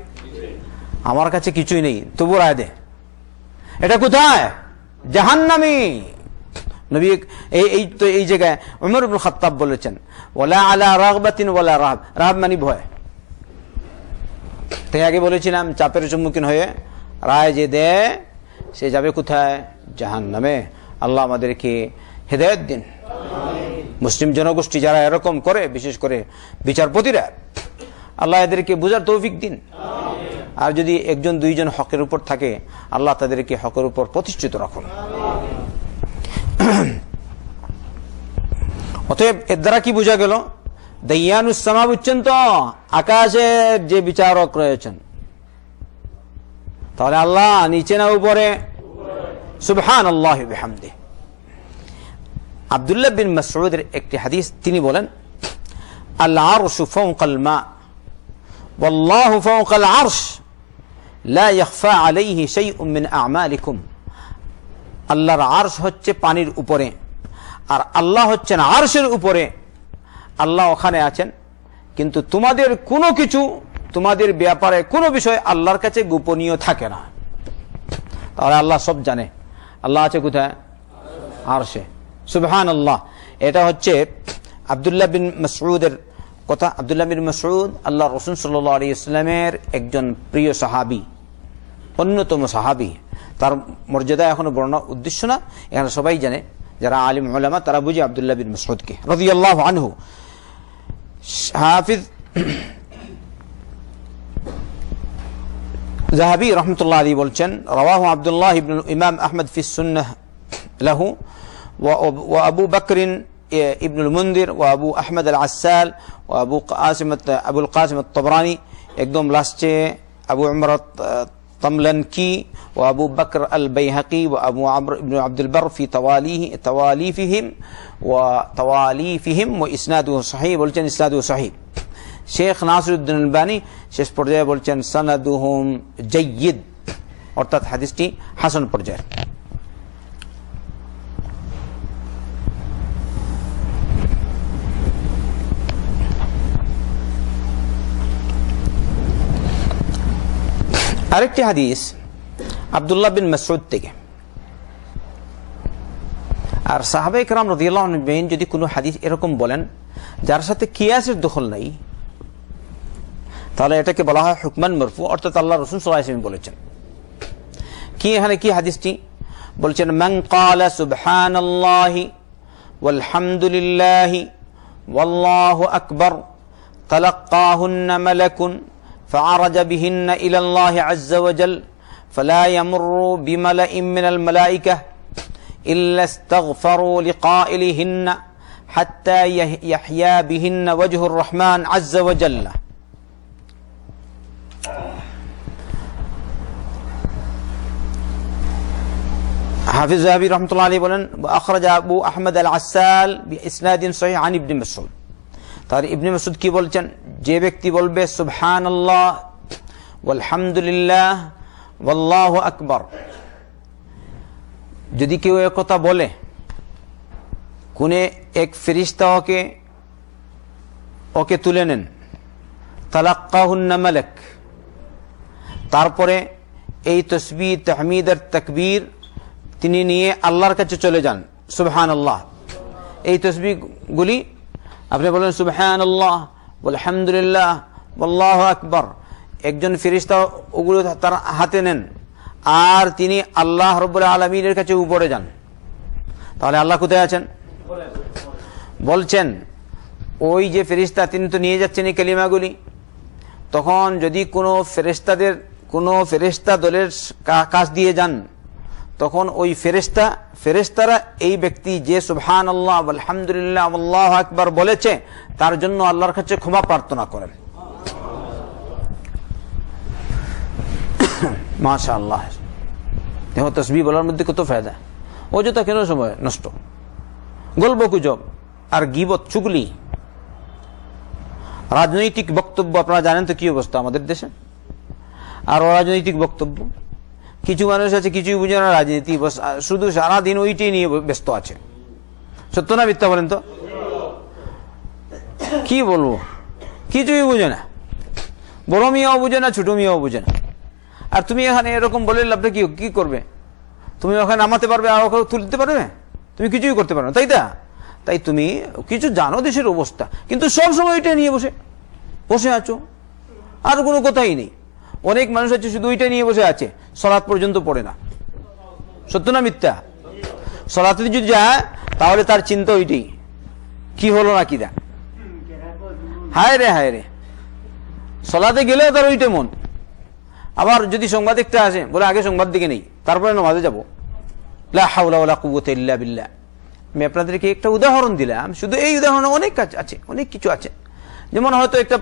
আমার কাছে কিছুই নেই তবু রায় দে, এটা কোথায়? জাহান্নামী। নবী এই জায়গায় উমর ইবনে খাত্তাব বলেছেন ওয়ালা আলা রাগবাতিন ওয়ালা রাহব, রাহব মানে ভয়। তাই আগে বলেছিলাম চাপের সম্মুখীন হয়ে রায় যে দেয় সে যাবে কোথায়? জাহান্নামে। আল্লাহ আমাদেরকে হেদায়েত দিন। মুসলিম জনগোষ্ঠী যারা এরকম করে, বিশেষ করে বিচারপতিরা, আল্লাহ এদেরকে বুঝার তৌফিক দিন। আর যদি একজন দুইজন হকের উপর থাকে, আল্লাহ তাদেরকে হকের উপর প্রতিষ্ঠিত রাখুন। অতএব এর দ্বারা কি বোঝা গেল? দাইয়ানুস সামা বুঝছেন তো, আকাশের যে বিচারক রয়েছেন। তাহলে আল্লাহ নিচে না উপরে? সুবহানাল্লাহি ওয়া বিহামদিহি। আব্দুল্লাহ বিন মাসউদের একটি হাদিস, তিনি বলেন আল আরশু ফাওকাল মা ওয়াল্লাহু ফাওকাল আরশ লা ইয়াখফা আলাইহি শাইউম মিন আমালিকুম। আল্লাহর আরশ হচ্ছে পানির উপরে, আর আল্লাহ হচ্ছেন আরশের উপরে। আল্লাহ ওখানে আছেন, কিন্তু তোমাদের কোনো কিছু, তোমাদের ব্যাপারে কোনো বিষয় আল্লাহর কাছে গোপনীয় থাকে না। তাহলে আল্লাহ সব জানে। আল্লাহ আছে কোথায়? আরশে। সুবহানাল্লাহ। এটা হচ্ছে আব্দুল্লাহ বিন মাসউদের কথা। আব্দুল্লাহ বিন মাসউদ আল্লাহ রাসূল সাল্লাল্লাহু আলাইহি ওয়াসাল্লামের একজন প্রিয় সাহাবী, অন্যতম সাহাবী। তার মর্যাদা এখনো বর্ণনা উদ্দেশ্য না, এখানে সবাই জানে, যারা আলিম উলামা তারা বুঝে আব্দুল্লাহ বিন মাসউদকে রাদিয়াল্লাহু আনহু। হাফিজ যাহাবী রাহমাতুল্লাহ আলাইহি বলছেন, রাওয়াহু আব্দুল্লাহ ইবনে ইমাম আহমদ ফি সুন্নাহ লাহু ওয়া আবু বকর ইবনে মুনদির ওয়া আবু আহমদ আল আসাল ওয়া আবুল কাসিম আত-তাবরানি, একদম লাস্টে আবু উমর তামলানকি ওয়া আবু বকর আল বাইহাকি ওয়া আবু আমর ইবনে আব্দুল বার ফি তাওয়ালিফিহিম ওয়া ইসনাদুহু সহিহ, বলছেন ইসনাদুহু সহিহ। শেখ নাসিরউদ্দিন আলবানী শেষ পর্যায়ে বলছেন সানাদুহুম জাইয়্যিদ, অর্থাৎ হাদিসটি হাসান পর্যায়ের। আরেকটি হাদিস আব্দুল্লাহ বিন মাসউদ থেকে। আর সাহাবায়ে কেরাম রাদিয়াল্লাহু আনহুম যদি কোনো হাদিস এরকম বলেন যার সাথে কিয়াসের দখল নাই, তাহলে এটাকে বলা হয় হুকমান মারফু, অর্থাৎ আল্লাহ রাসূল সাল্লাল্লাহু আলাইহি ওয়াসাল্লাম বলেছেন। কি এখানে কি হাদিসটি বলছেন? মান ক্বালা সুবহানাল্লাহি ওয়াল হামদুলিল্লাহি ওয়াল্লাহু আকবার তালাক্কাহুন্না মালাকুন فعرج بهن إلى الله عز وجل فلا يمر بملأ من الملائكة إلا استغفروا لقائلهن حتى يحيا بهن وجه الرحمن عز وجل. حافظ الذهبي رحمة الله عليه বলেন أخرج أبو أحمد العسال بإسناد صحيح عن ابن مسعود। তার ইবনে মাসউদ কি বলছেন? যে ব্যক্তি বলবে সুবহানাল্লাহ ওয়ালহামদুলিল্লাহ ওয়াল্লাহু আকবার, যদি কেউ এক কথা বলে, কোনে এক ফেরেশতা ওকে তুলে নেন, তালাক্কাহুন্না মালাক, তারপরে এই তাসবিহ তাহমিদ আর তাকবীর তিনি নিয়ে আল্লাহর কাছে চলে যান। সুবহানাল্লাহ, এই তাসবিহগুলি আপনি বলেন সুবহানাল্লাহ আলহামদুলিল্লাহ আল্লাহু আকবার, একজন ফেরেশতা ওগুলো তার হাতে নেন আর তিনি আল্লাহ রাব্বুল আলামিনের কাছে উপরে যান। তাহলে আল্লাহ কোথায় আছেন? বলছেন ওই যে ফেরেশতা তিনি তো নিয়ে যাচ্ছেন এই কালিমাগুলি, তখন যদি কোনো ফেরেশতা দলের কাছ দিয়ে যান, তখন ওই ফেরেশতারা এই ব্যক্তি যে সুবহানাল্লাহ আলহামদুলিল্লাহ আল্লাহু আকবার বলেছে তার জন্য আল্লাহর কাছে ক্ষমা প্রার্থনা করেন। মাশাআল্লাহ। দেখো তাসবিহ বলার মধ্যে কত ফায়দা। অযথা কেন সময় নষ্ট, গল্প গুজব আর গীবত চুগলি, রাজনৈতিক বক্তব্য। আপনারা জানেন তো কি অবস্থা আমাদের দেশে, আর অরাজনৈতিক বক্তব্য। কিছু মানুষ আছে কিছুই বুঝে না রাজনীতি, শুধু সারাদিন ওইটাই নিয়ে ব্যস্ত আছে। সত্য না মিথ্যা বলেন তো? কি বলবো, কিছুই বুঝে না, বড় মেয়েও বুঝে না, ছোট মেয়েও বুঝে না। আর তুমি এখানে এরকম বলে লাভটা কি করবে? তুমি ওখানে নামাতে পারবে আর ওখানে তুলতে পারবে? তুমি কিছুই করতে পারো না, তাই তুমি কিছু জানো দেশের অবস্থা, কিন্তু সব সময় ওইটা নিয়ে বসে আছো, আর কোনো কথাই নেই। অনেক মানুষ আছে শুধু ওইটা নিয়ে বসে আছে, সালাত পর্যন্ত পড়ে না। সত্য না মিথ্যা? সালাতে যদি যায় তাহলে তার চিন্তা ওইটাই, কি হলো না কি, হায় রে। সালাতে গেলেও তার ওইটা মন। আবার যদি সংবাদ একটা আসে, বলে আগে সংবাদ দিকে নেই, তারপরে নামাজে যাবো। লা হাওলা ওয়ালা কুওয়াতা ইল্লা বিল্লাহ। আমি আপনাদেরকে একটা উদাহরণ দিলাম, শুধু এই উদাহরণ অনেক কাজ আছে, অনেক কিছু আছে। যেমন হয়তো একটা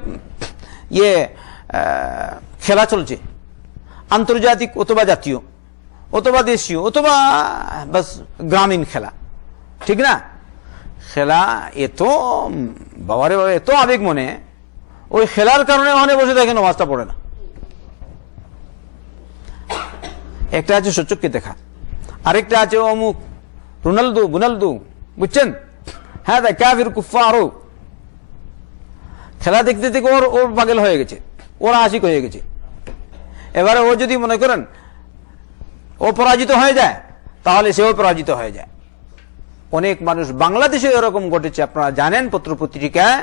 খেলা চলছে, আন্তর্জাতিক অথবা জাতীয় অথবা দেশীয় অথবা বাস গ্রামীণ খেলা, ঠিক না? খেলা এত বাবারে বাবা এত আবেগ মনে, ওই খেলার কারণে ওখানে বসে দেখে নামাজটা পড়ে না। একটা আছে সচক্ষে দেখা, আরেকটা আছে অমুক রোনালদো বুনালদো, বুঝছেন? হ্যাঁ দেখ কাফির কুফারও খেলা দেখতে দেখতে ওর পাগল হয়ে গেছে, ওর আশিক হয়ে গেছে। এবারে ও যদি মনে করেন ও পরাজিত হয়ে যায়, তাহলে সেও পরাজিত হয়ে যায়। অনেক মানুষ বাংলাদেশে এরকম ঘটেছে, আপনারা জানেন, পত্র পত্রিকায়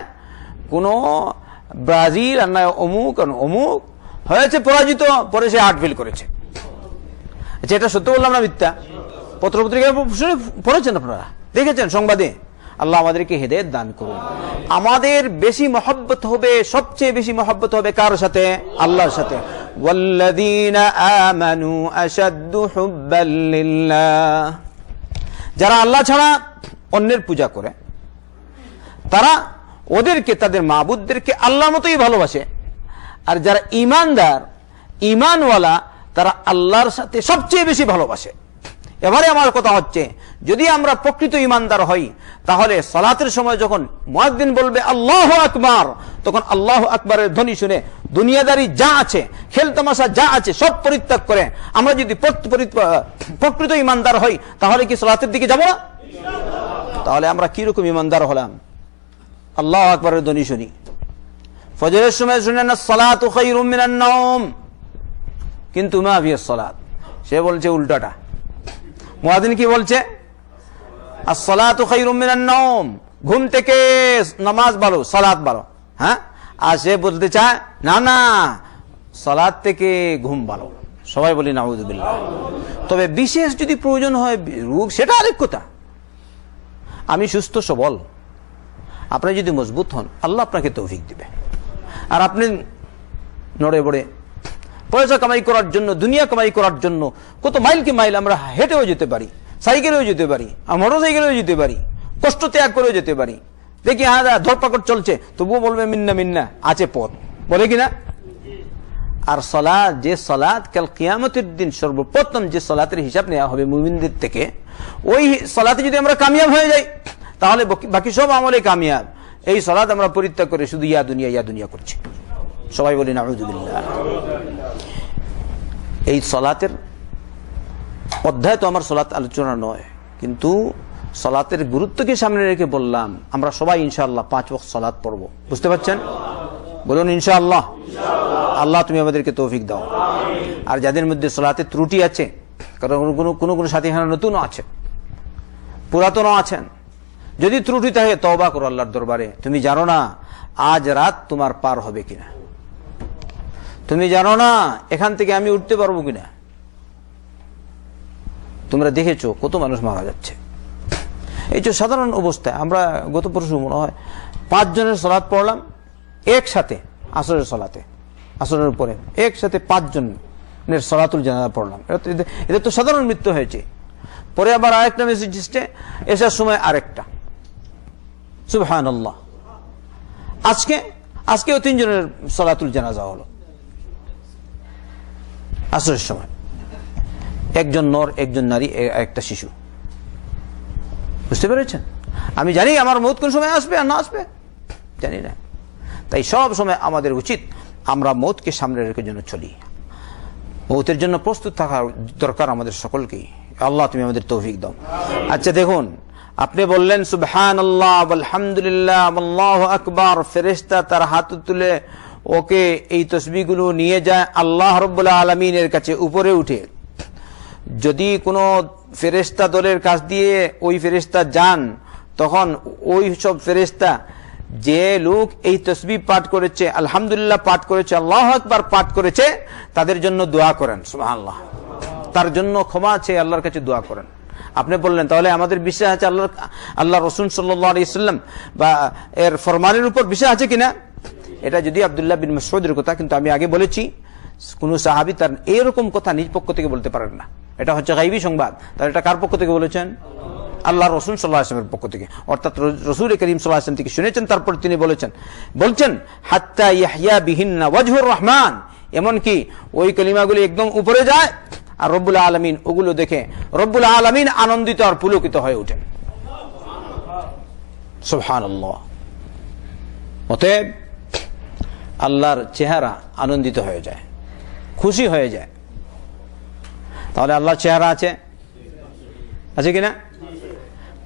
কোন ব্রাজিল আর না অমুক অমুক হয়েছে পরাজিত, পরে সে হার্ট ফেল করেছে। আচ্ছা, এটা সত্য বললাম না মিথ্যা? পত্র পত্রিকায় পড়েছেন আপনারা, দেখেছেন সংবাদে। আল্লাহ আমাদেরকে হেদায়েত দান করুন। আমাদের বেশি মহব্বত হবে, সবচেয়ে বেশি মহব্বত হবে কার সাথে? আল্লাহর সাথে। ওয়াল্লাযীনা আমানু আশাদ্দু হুব্বাল লিল্লাহ, যারা আল্লাহ ছাড়া অন্যের পূজা করে তারা ওদেরকে, তাদের মাবুদদেরকে আল্লাহর মতোই ভালোবাসে। আর যারা ঈমানদার, ঈমানওয়ালা, তারা আল্লাহর সাথে সবচেয়ে বেশি ভালোবাসে। এবারে আমার কথা হচ্ছে, যদি আমরা প্রকৃত ঈমানদার হই, তাহলে সালাতের সময় যখন মুয়াজ্জিন বলবে আল্লাহু আকবার, তখন আল্লাহু আকবারের ধ্বনি শুনে দুনিয়াদারি যা আছে, খেলতামাশা যা আছে, সব পরিত্যাগ করে আমরা যদি প্রকৃত ঈমানদার হই, তাহলে কি সালাতের দিকে যাব না? তাহলে আমরা কি রকম ঈমানদার হলাম? আল্লাহু আকবারের ধ্বনি শুনি, ফজরের সময় শুনেন না সালাতু খায়রুম মিনান নাওম, কিন্তু মা ফিয়াস সালাত, সে বলছে উল্টাটা। মুয়াজ্জিন কি বলছে? as-salatu khayrun minan nawm, ঘুম থেকে নামাজ ভালো, সালাত ভালো। হ্যাঁ, আর সে বলতে চায় না না, সালাত থেকে ঘুম ভালো। সবাই বলি নাউযুবিল্লাহ। তবে বিশেষ যদি প্রয়োজন হয় রোগ, সেটা আরেক কথা। আমি সুস্থ সবল, আপনি যদি মজবুত হন, আল্লাহ আপনাকে তৌফিক দিবে। আর আপনি নড়ে বড়ে পয়সা কামাই করার জন্য, দুনিয়া কামাই করার জন্য কত মাইল কি মাইল আমরা হেঁটেও যেতে পারি, সাইকেলেও যেতে পারি, আর মোটর সাইকেলেও যেতে পারি, কষ্ট ত্যাগ করেও যেতে পারি। দেখি হ্যাঁ ধরপাকড় চলছে, তবুও বলবে মিন্না মিন্না, আছে পথ, বলে কিনা? আর সালাত, যে সালাত কাল কিয়ামতের দিন সর্বপ্রথম যে সালাতের হিসাব নেওয়া হবে মুমিনদের থেকে, ওই সালাতে যদি আমরা কামিয়াব হয়ে যাই, তাহলে বাকি সব আমলে কামিয়াব। এই সালাত আমরা পরিত্যাগ করে শুধু ইয়া দুনিয়া করছি। সবাই বলি নাউযুবিল্লাহ। এই সালাতের অধ্যায় তো আমার সালাত আলোচনা নয়, কিন্তু সালাতের গুরুত্বকে সামনে রেখে বললাম আমরা সবাই ইনশাআল্লাহ 5 ওয়াক্ত সালাত পড়ব। বুঝতে পারছেন? বলুন ইনশাআল্লাহ। আল্লাহ তুমি আমাদেরকে তৌফিক দাও। আর যাদের মধ্যে সালাতে ত্রুটি আছে, কারণ কোন সাথী এখানে নতুনও আছে, পুরাতনও আছেন, যদি ত্রুটি থাকে তওবা করো আল্লাহর দরবারে। তুমি জানো না আজ রাত তোমার পার হবে কিনা, তুমি জানো না এখান থেকে আমি উঠতে পারবো কিনা। তোমরা দেখেছো কত মানুষ মারা যাচ্ছে। এই যে সাধারণ অবস্থায় আমরা গত পরশু মনে হয় 5 জনের সালাত পড়লাম একসাথে, আসরের সালাতে, আসরের পরে একসাথে 5 জনের সালাতুল জানাজা পড়লাম। এটা তো সাধারণ মৃত্যু হয়েছে। পরে আবার আরেকটা মেসেজ এসছে, এসার সময় আরেকটা। সুবহানাল্লাহ। আজকেও 3 জনের সালাতুল জানাজা হলো আসরের সময়, একজন নর, একজন নারী, একটা শিশু। বুঝতে পেরেছেন? আমি জানি আমার মৌত কোন সময় আসবে আর না আসবে জানি না, তাই সব সময় আমাদের উচিত আমরা মৌতকে সামনে রেখে জন্য চলি। মৌতের জন্য প্রস্তুত থাকা দরকার আমাদের সকলকেই। আল্লাহ তুমি আমাদের তৌফিক দাও। আচ্ছা দেখুন, আপনি বললেন সুবহানাল্লাহ আলহামদুলিল্লাহ আল্লাহু আকবার, ফেরেশতা তার হাত তুলে ওকে এই তসবিহগুলো নিয়ে যায় আল্লাহ রাব্বুল আলামিনের কাছে উপরে উঠে। যদি কোনো ফেরেশতা দলের কাছ দিয়ে ওই ফেরেশতা যান, তখন ওই সব ফেরেশতা যে লোক এই তসবিহ পাঠ করেছে, আলহামদুলিল্লাহ পাঠ করেছে, আল্লাহু আকবার পাঠ করেছে, তাদের জন্য দোয়া করেন সুবহানাল্লাহ, তার জন্য ক্ষমা আছে আল্লাহর কাছে দোয়া করেন। আপনি বললেন তাহলে আমাদের বিশ্বাস আছে আল্লাহ রাসূল সাল্লাল্লাহু আলাইহি ওয়াসাল্লাম বা এর ফরমানের উপর বিশ্বাস আছে কিনা? এটা যদি আব্দুল্লাহ বিন মাসউদের কথা, কিন্তু আমি আগে বলেছি কোন সাহাবী তার এরকম কথা নিজ পক্ষ থেকে বলতে পারেন না। এটা হচ্ছে গায়বী সংবাদ। তাহলে এটা কার পক্ষ থেকে বলেছেন? আল্লাহ রাসূল সাল্লাল্লাহু আলাইহি ওয়াসাল্লামের পক্ষ থেকে, অর্থাৎ রাসূল করিম সাল্লাল্লাহু আলাইহি ওয়াসাল্লাম থেকে শুনেছেন, তারপর তিনি বলছেন হাত্তা ইয়াহইয়া বিহিন্না ওয়াজহুর রহমান, এমন কি ওই কালিমাগুলি একদম উপরে যায় আর রব্বুল আলামিন ওগুলো দেখে রব্বুল আলামিন আনন্দিত আর পুলকিত হয়ে ওঠেন। সুবহানাল্লাহ। অতএব আল্লাহর চেহারা আনন্দিত হয়ে যায়, খুশি হয়ে যায়। তাহলে আল্লাহর চেহারা আছে, আছে কিনা?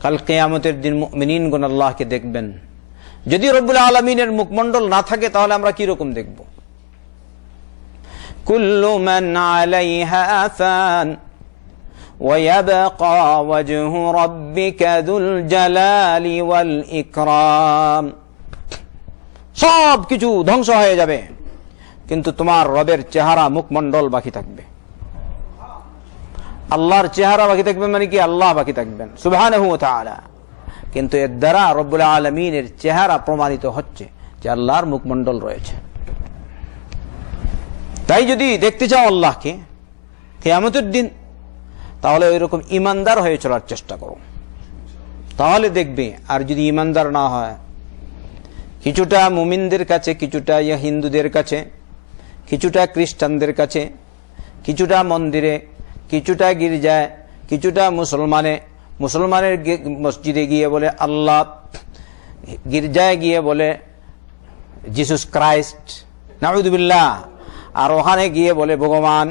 কাল কিয়ামতের দিন মুমিনিনগণ আল্লাহকে দেখবেন। যদি রব্বুল আলামিনের মুখমণ্ডল না থাকে তাহলে আমরা কি রকম দেখব? কুল্লু মান আলাইহা ফান ওয়া ইয়াবকা ওয়াজহু রাব্বিকা যুল জালালি ওয়াল ইকরাম। সব কিছু ধ্বংস হয়ে যাবে, কিন্তু তোমার রবের চেহারা মুখমণ্ডল বাকি থাকবে। আল্লাহর চেহারা বাকি থাকবে মানে কি? আল্লাহ বাকি থাকবেন সুবহানাহু ওয়া তাআলা। কিন্তু এর দ্বারা রব্বুল আলামিনের চেহারা প্রমাণিত হচ্ছে যে আল্লাহর মুখমণ্ডল রয়েছে। তাই যদি দেখতে চাও আল্লাহকে কিয়ামতের দিন, তাহলে ওই রকম ইমানদার হয়ে চলার চেষ্টা করো, তাহলে দেখবে। আর যদি ইমানদার না হয়, কিছুটা মুমিনদের কাছে, কিছুটা হিন্দুদের কাছে, কিছুটা খ্রিস্টানদের কাছে, কিছুটা মন্দিরে, কিছুটা গির্জায়, কিছুটা মুসলমানের মসজিদে গিয়ে বলে আল্লাহ, গির্জায় গিয়ে বলে জিসাস ক্রাইস্ট, নাউযুবিল্লাহ, আর ওখানে গিয়ে বলে ভগবান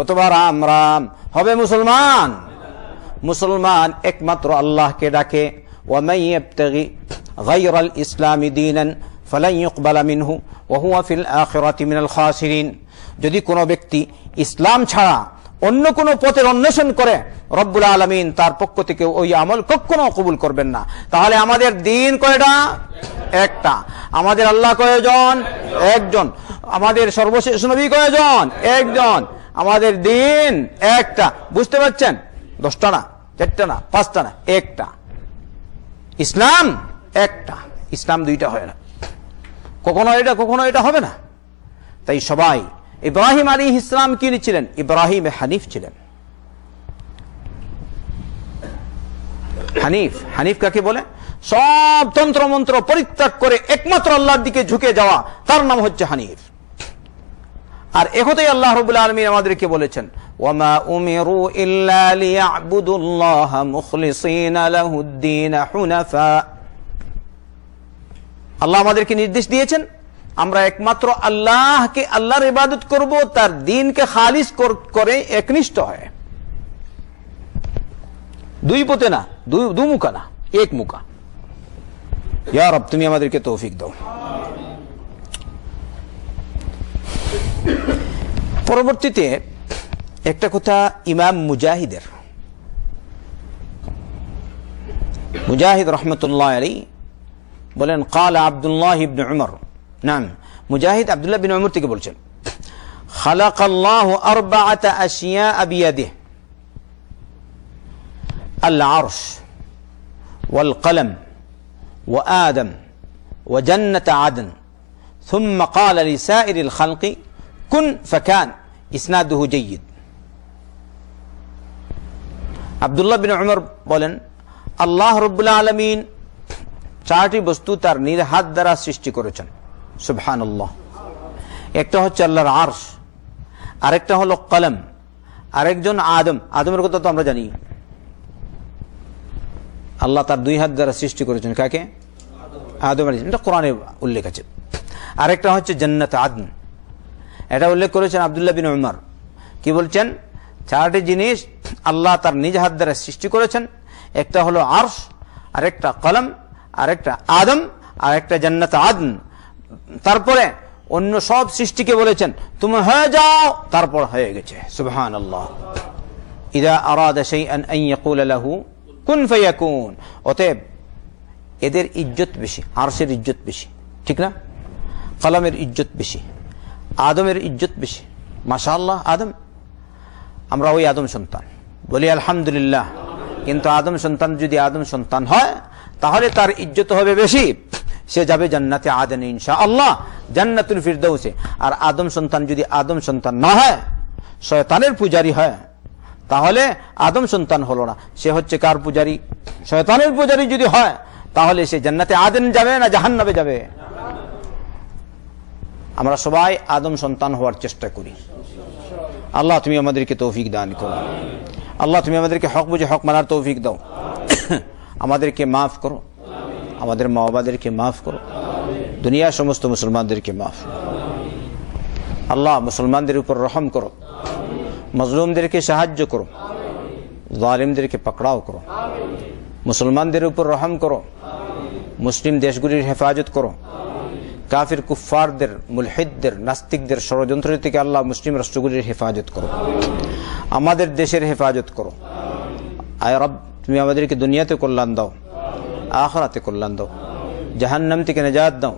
অথবা রাম রাম, হবে মুসলমান? মুসলমান একমাত্র আল্লাহকে ডাকে। ওয়া মান ইয়াবতাগি গায়রাল ইসলামি দীনান ফালান ইউকবালা মিনহু ওয়া হুয়া ফিল আখিরাতি মিনাল খাসিরিন। যদি কোনো ব্যক্তি ইসলাম ছাড়া অন্য কোনো পথের অন্বেষণ করে, রব্বুল আলামিন তার পক্ষ থেকে ওই আমল কখনো কবুল করবেন না। তাহলে আমাদের দিন কয়টা? একটা। আমাদের আল্লাহ কয়জন? একজন। আমাদের সর্বশেষ নবী কয়জন? একজন। আমাদের দিন একটা। বুঝতে পারছেন? 10টা না, 4টা না, 5টা না, একটা। ইসলাম একটা, ইসলাম 2টা হয় না, কখনো এটা কখনো এটা হবে না। তাই সবাই ইব্রাহিম আলাইহিস সালাম কি ছিলেন? ইব্রাহিম হানিফ ছিলেন। হানিফ, হানিফ কাকে বলে? সব তন্ত্র মন্ত্র পরিত্যাগ করে একমাত্র আল্লাহর দিকে ঝুঁকে যাওয়া, তার নাম হচ্ছে হানিফ। আর একথাই আল্লাহ রাব্বুল আলামিন আমাদেরকে বলেছেন, ওয়ামা উমিরু ইল্লা লিয়াবুদুল্লাহা মুখলিসিনা লাহুদ-দীন হুনাফা। আল্লাহ আমাদেরকে নির্দেশ দিয়েছেন আমরা একমাত্র আল্লাহকে, আল্লাহর ইবাদত করব, তার দ্বীনকে খালিস করে একনিষ্ঠ হয়। দুই পথে না, দুমুখা না, এক মুখা। ইয়া রব, তুমি আমাদেরকে তৌফিক দাও। পরবর্তীতে একটা কথা ইমাম মুজাহিদের, মুজাহিদ রহমতুল্লাহ আলাইহি বলেন, ক্বালা আব্দুল্লাহ ইবনে উমর, নাম মুজাহিদ আব্দুল্লাহ বিন উমর থেকে বলছেন, খালাকাল্লাহু আরবাআতা আশিয়া বিয়াদিহি আল আরশ ওয়াল কলম ওয়া আদম ওয়া জান্নাত আদন ثم قال لسائر الخلق كن فكان ইসনাদুহু জাইয়িদ। আব্দুল্লাহ বিন উমর বলেন, আল্লাহ রাব্বুল আলামিন 4টি বস্তু তার নিজ হাত দ্বারা সৃষ্টি করেছেন। সুবহানাল্লাহ। একটা হচ্ছে আল্লাহর আরশ, আরেকটা হলো কলম, আরেকজন আদম। আদমের কথা তো আমরা জানি, আল্লাহ তার 2 হাত দ্বারা সৃষ্টি করেছেন। কাকে? আদম আলাইহিস, এটা কোরআনে উল্লেখ আছে। আরেকটা হচ্ছে জান্নাত আদন, এটা উল্লেখ করেছেন আব্দুল্লাহ বিন উমর। কি বলছেন? 4টি জিনিস আল্লাহ তার নিজ হাত দ্বারা সৃষ্টি করেছেন। একটা হলো আরশ, আরেকটা কলম, আরেকটা আদম, আরেকটা জান্নাত আদন। তারপরে অন্য সব সৃষ্টিকে বলেছেন তুমি হয়ে যাও, তারপর হয়ে গেছে। সুবহানাল্লাহ। ইযা আরাদা শাইআন আন ইয়াকুলা লাহু কুন ফায়াকুন। অতএব এদের ইজ্জত বেশি, আরশের ইজ্জত বেশি, ঠিক না? কলমের ইজ্জত বেশি, আদমের ইজ্জত বেশি। মাশাআল্লাহ, আদম, আমরা ওই আদম সন্তান, বলি আলহামদুলিল্লাহ। কিন্তু আদম সন্তান যদি আদম সন্তান হয়, তাহলে তার ইজ্জত হবে বেশি, সে যাবে জান্নাতে আদন ইনশাআল্লাহ, জান্নাতুল ফিরদাউসে। আর আদম সন্তান যদি আদম সন্তান না হয়, শয়তানের পূজারী হয়, তাহলে আদম সন্তান হলো না, সে হচ্ছে কার পূজারী? শয়তানের পূজারী যদি হয়, তাহলে সে জান্নাতে আদন যাবে না জাহান্নামে যাবে? আমরা সবাই আদম সন্তান হওয়ার চেষ্টা করি। আল্লাহ তুমি আমাদেরকে তৌফিক দান করো। আল্লাহ তুমি আমাদেরকে হক বুঝে হক মানার তৌফিক দাও। আমাদেরকে মাফ করো, আমাদের মা বাবাদেরকে মাফ করো, দুনিয়ার সমস্ত মুসলমানদেরকে মাফ। আল্লাহ মুসলমানদের উপর রহম করো, মজলুমদেরকে সাহায্য করো, জালিমদেরকে পাকড়াও করো। মুসলমানদের উপর রহম করো, মুসলিম দেশগুলির হেফাজত করো, কাফির কুফফারদের, মুলহিদদের, নাস্তিকদের ষড়যন্ত্র থেকে আল্লাহ মুসলিম রাষ্ট্রগুলির হেফাজত করো, আমাদের দেশের হেফাজত করো। আয় রব, তুমি আমাদেরকে দুনিয়াতে কল্যাণ দাও, আখিরাতে কল্যাণ দাও, জাহান্নাম থেকে নিজাত দাও,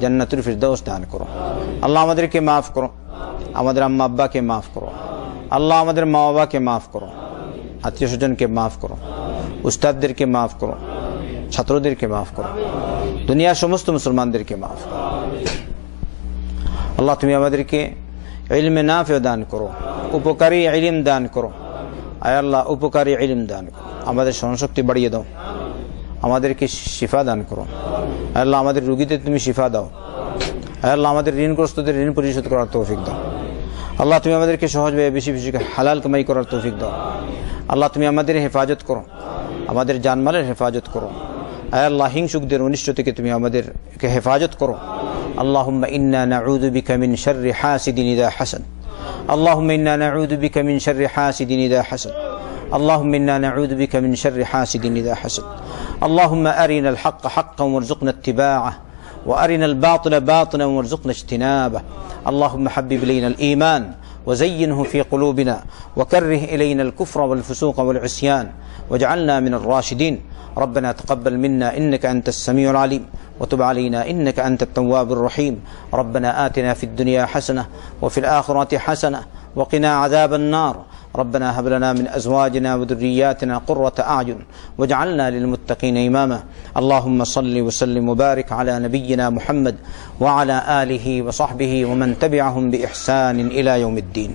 জান্নাতুল ফিরদাউস দান করো। আল্লাহ আমাদেরকে মাফ করো, আমাদের আম্মা আব্বাকে মাফ করো, আল্লাহ আমাদের মা বাবাকে মাফ করো, আত্মীয় স্বজনকে মাফ করো, উস্তাদদেরকে মাফ করো, ছাত্রদেরকে মাফ করো, দুনিয়ার সমস্ত মুসলমানদেরকে মাফ করো। আল্লাহ তুমি আমাদেরকে ইলমে নাফিউ দান করো, উপকারী ইলম দান করো। আয় আল্লাহ উপকারী ইলম দান করো, আমাদের স্মরণশক্তি বাড়িয়ে দাও, আমাদেরকে শিফা দান করো। আয় আল্লাহ আমাদের রোগীদের তুমি শিফা দাও। আয় আল্লাহ আমাদের ঋণগ্রস্তদের ঋণ পরিশোধ করার তৌফিক দাও। আল্লাহ তুমি আমাদেরকে সহজভাবে বেশি বেশি হালাল কামাই করার তৌফিক দাও। আল্লাহ তুমি আমাদের হেফাজত করো, আমাদের জানমালের হেফাজত করো। আয় আল্লাহ হিংসুকদের অনিষ্ট থেকে তুমি আমাদেরকে হেফাজত করো। আল্লাহুম্মা ইন্না নাউযু বিকা মিন শাররি হাসিদিন ইযা হাসাদ। আল্লাহুম্মা ইন্না নাউযু বিকা মিন শাররি হাসিদিন ইযা হাসাদ। اللهم إنا نعوذ بك من شر حاسد إذا حسد. اللهم أرنا الحق حقا وارزقنا اتباعه، وأرنا الباطل باطلا وارزقنا اجتنابه. اللهم حبب إلينا الإيمان وزينه في قلوبنا، وكره إلينا الكفر والفسوق والعصيان، واجعلنا من الراشدين. ربنا تقبل منا إنك أنت السميع العليم، وتب علينا إنك أنت التواب الرحيم. ربنا آتنا في الدنيا حسنة وفي الآخرة حسنة وقنا عذاب النار. ربنا هب لنا من أزواجنا وذرياتنا قرة أعين واجعلنا للمتقين إماما. اللهم صل وسلم وبارك على نبينا محمد وعلى آله وصحبه ومن تبعهم بإحسان إلى يوم الدين.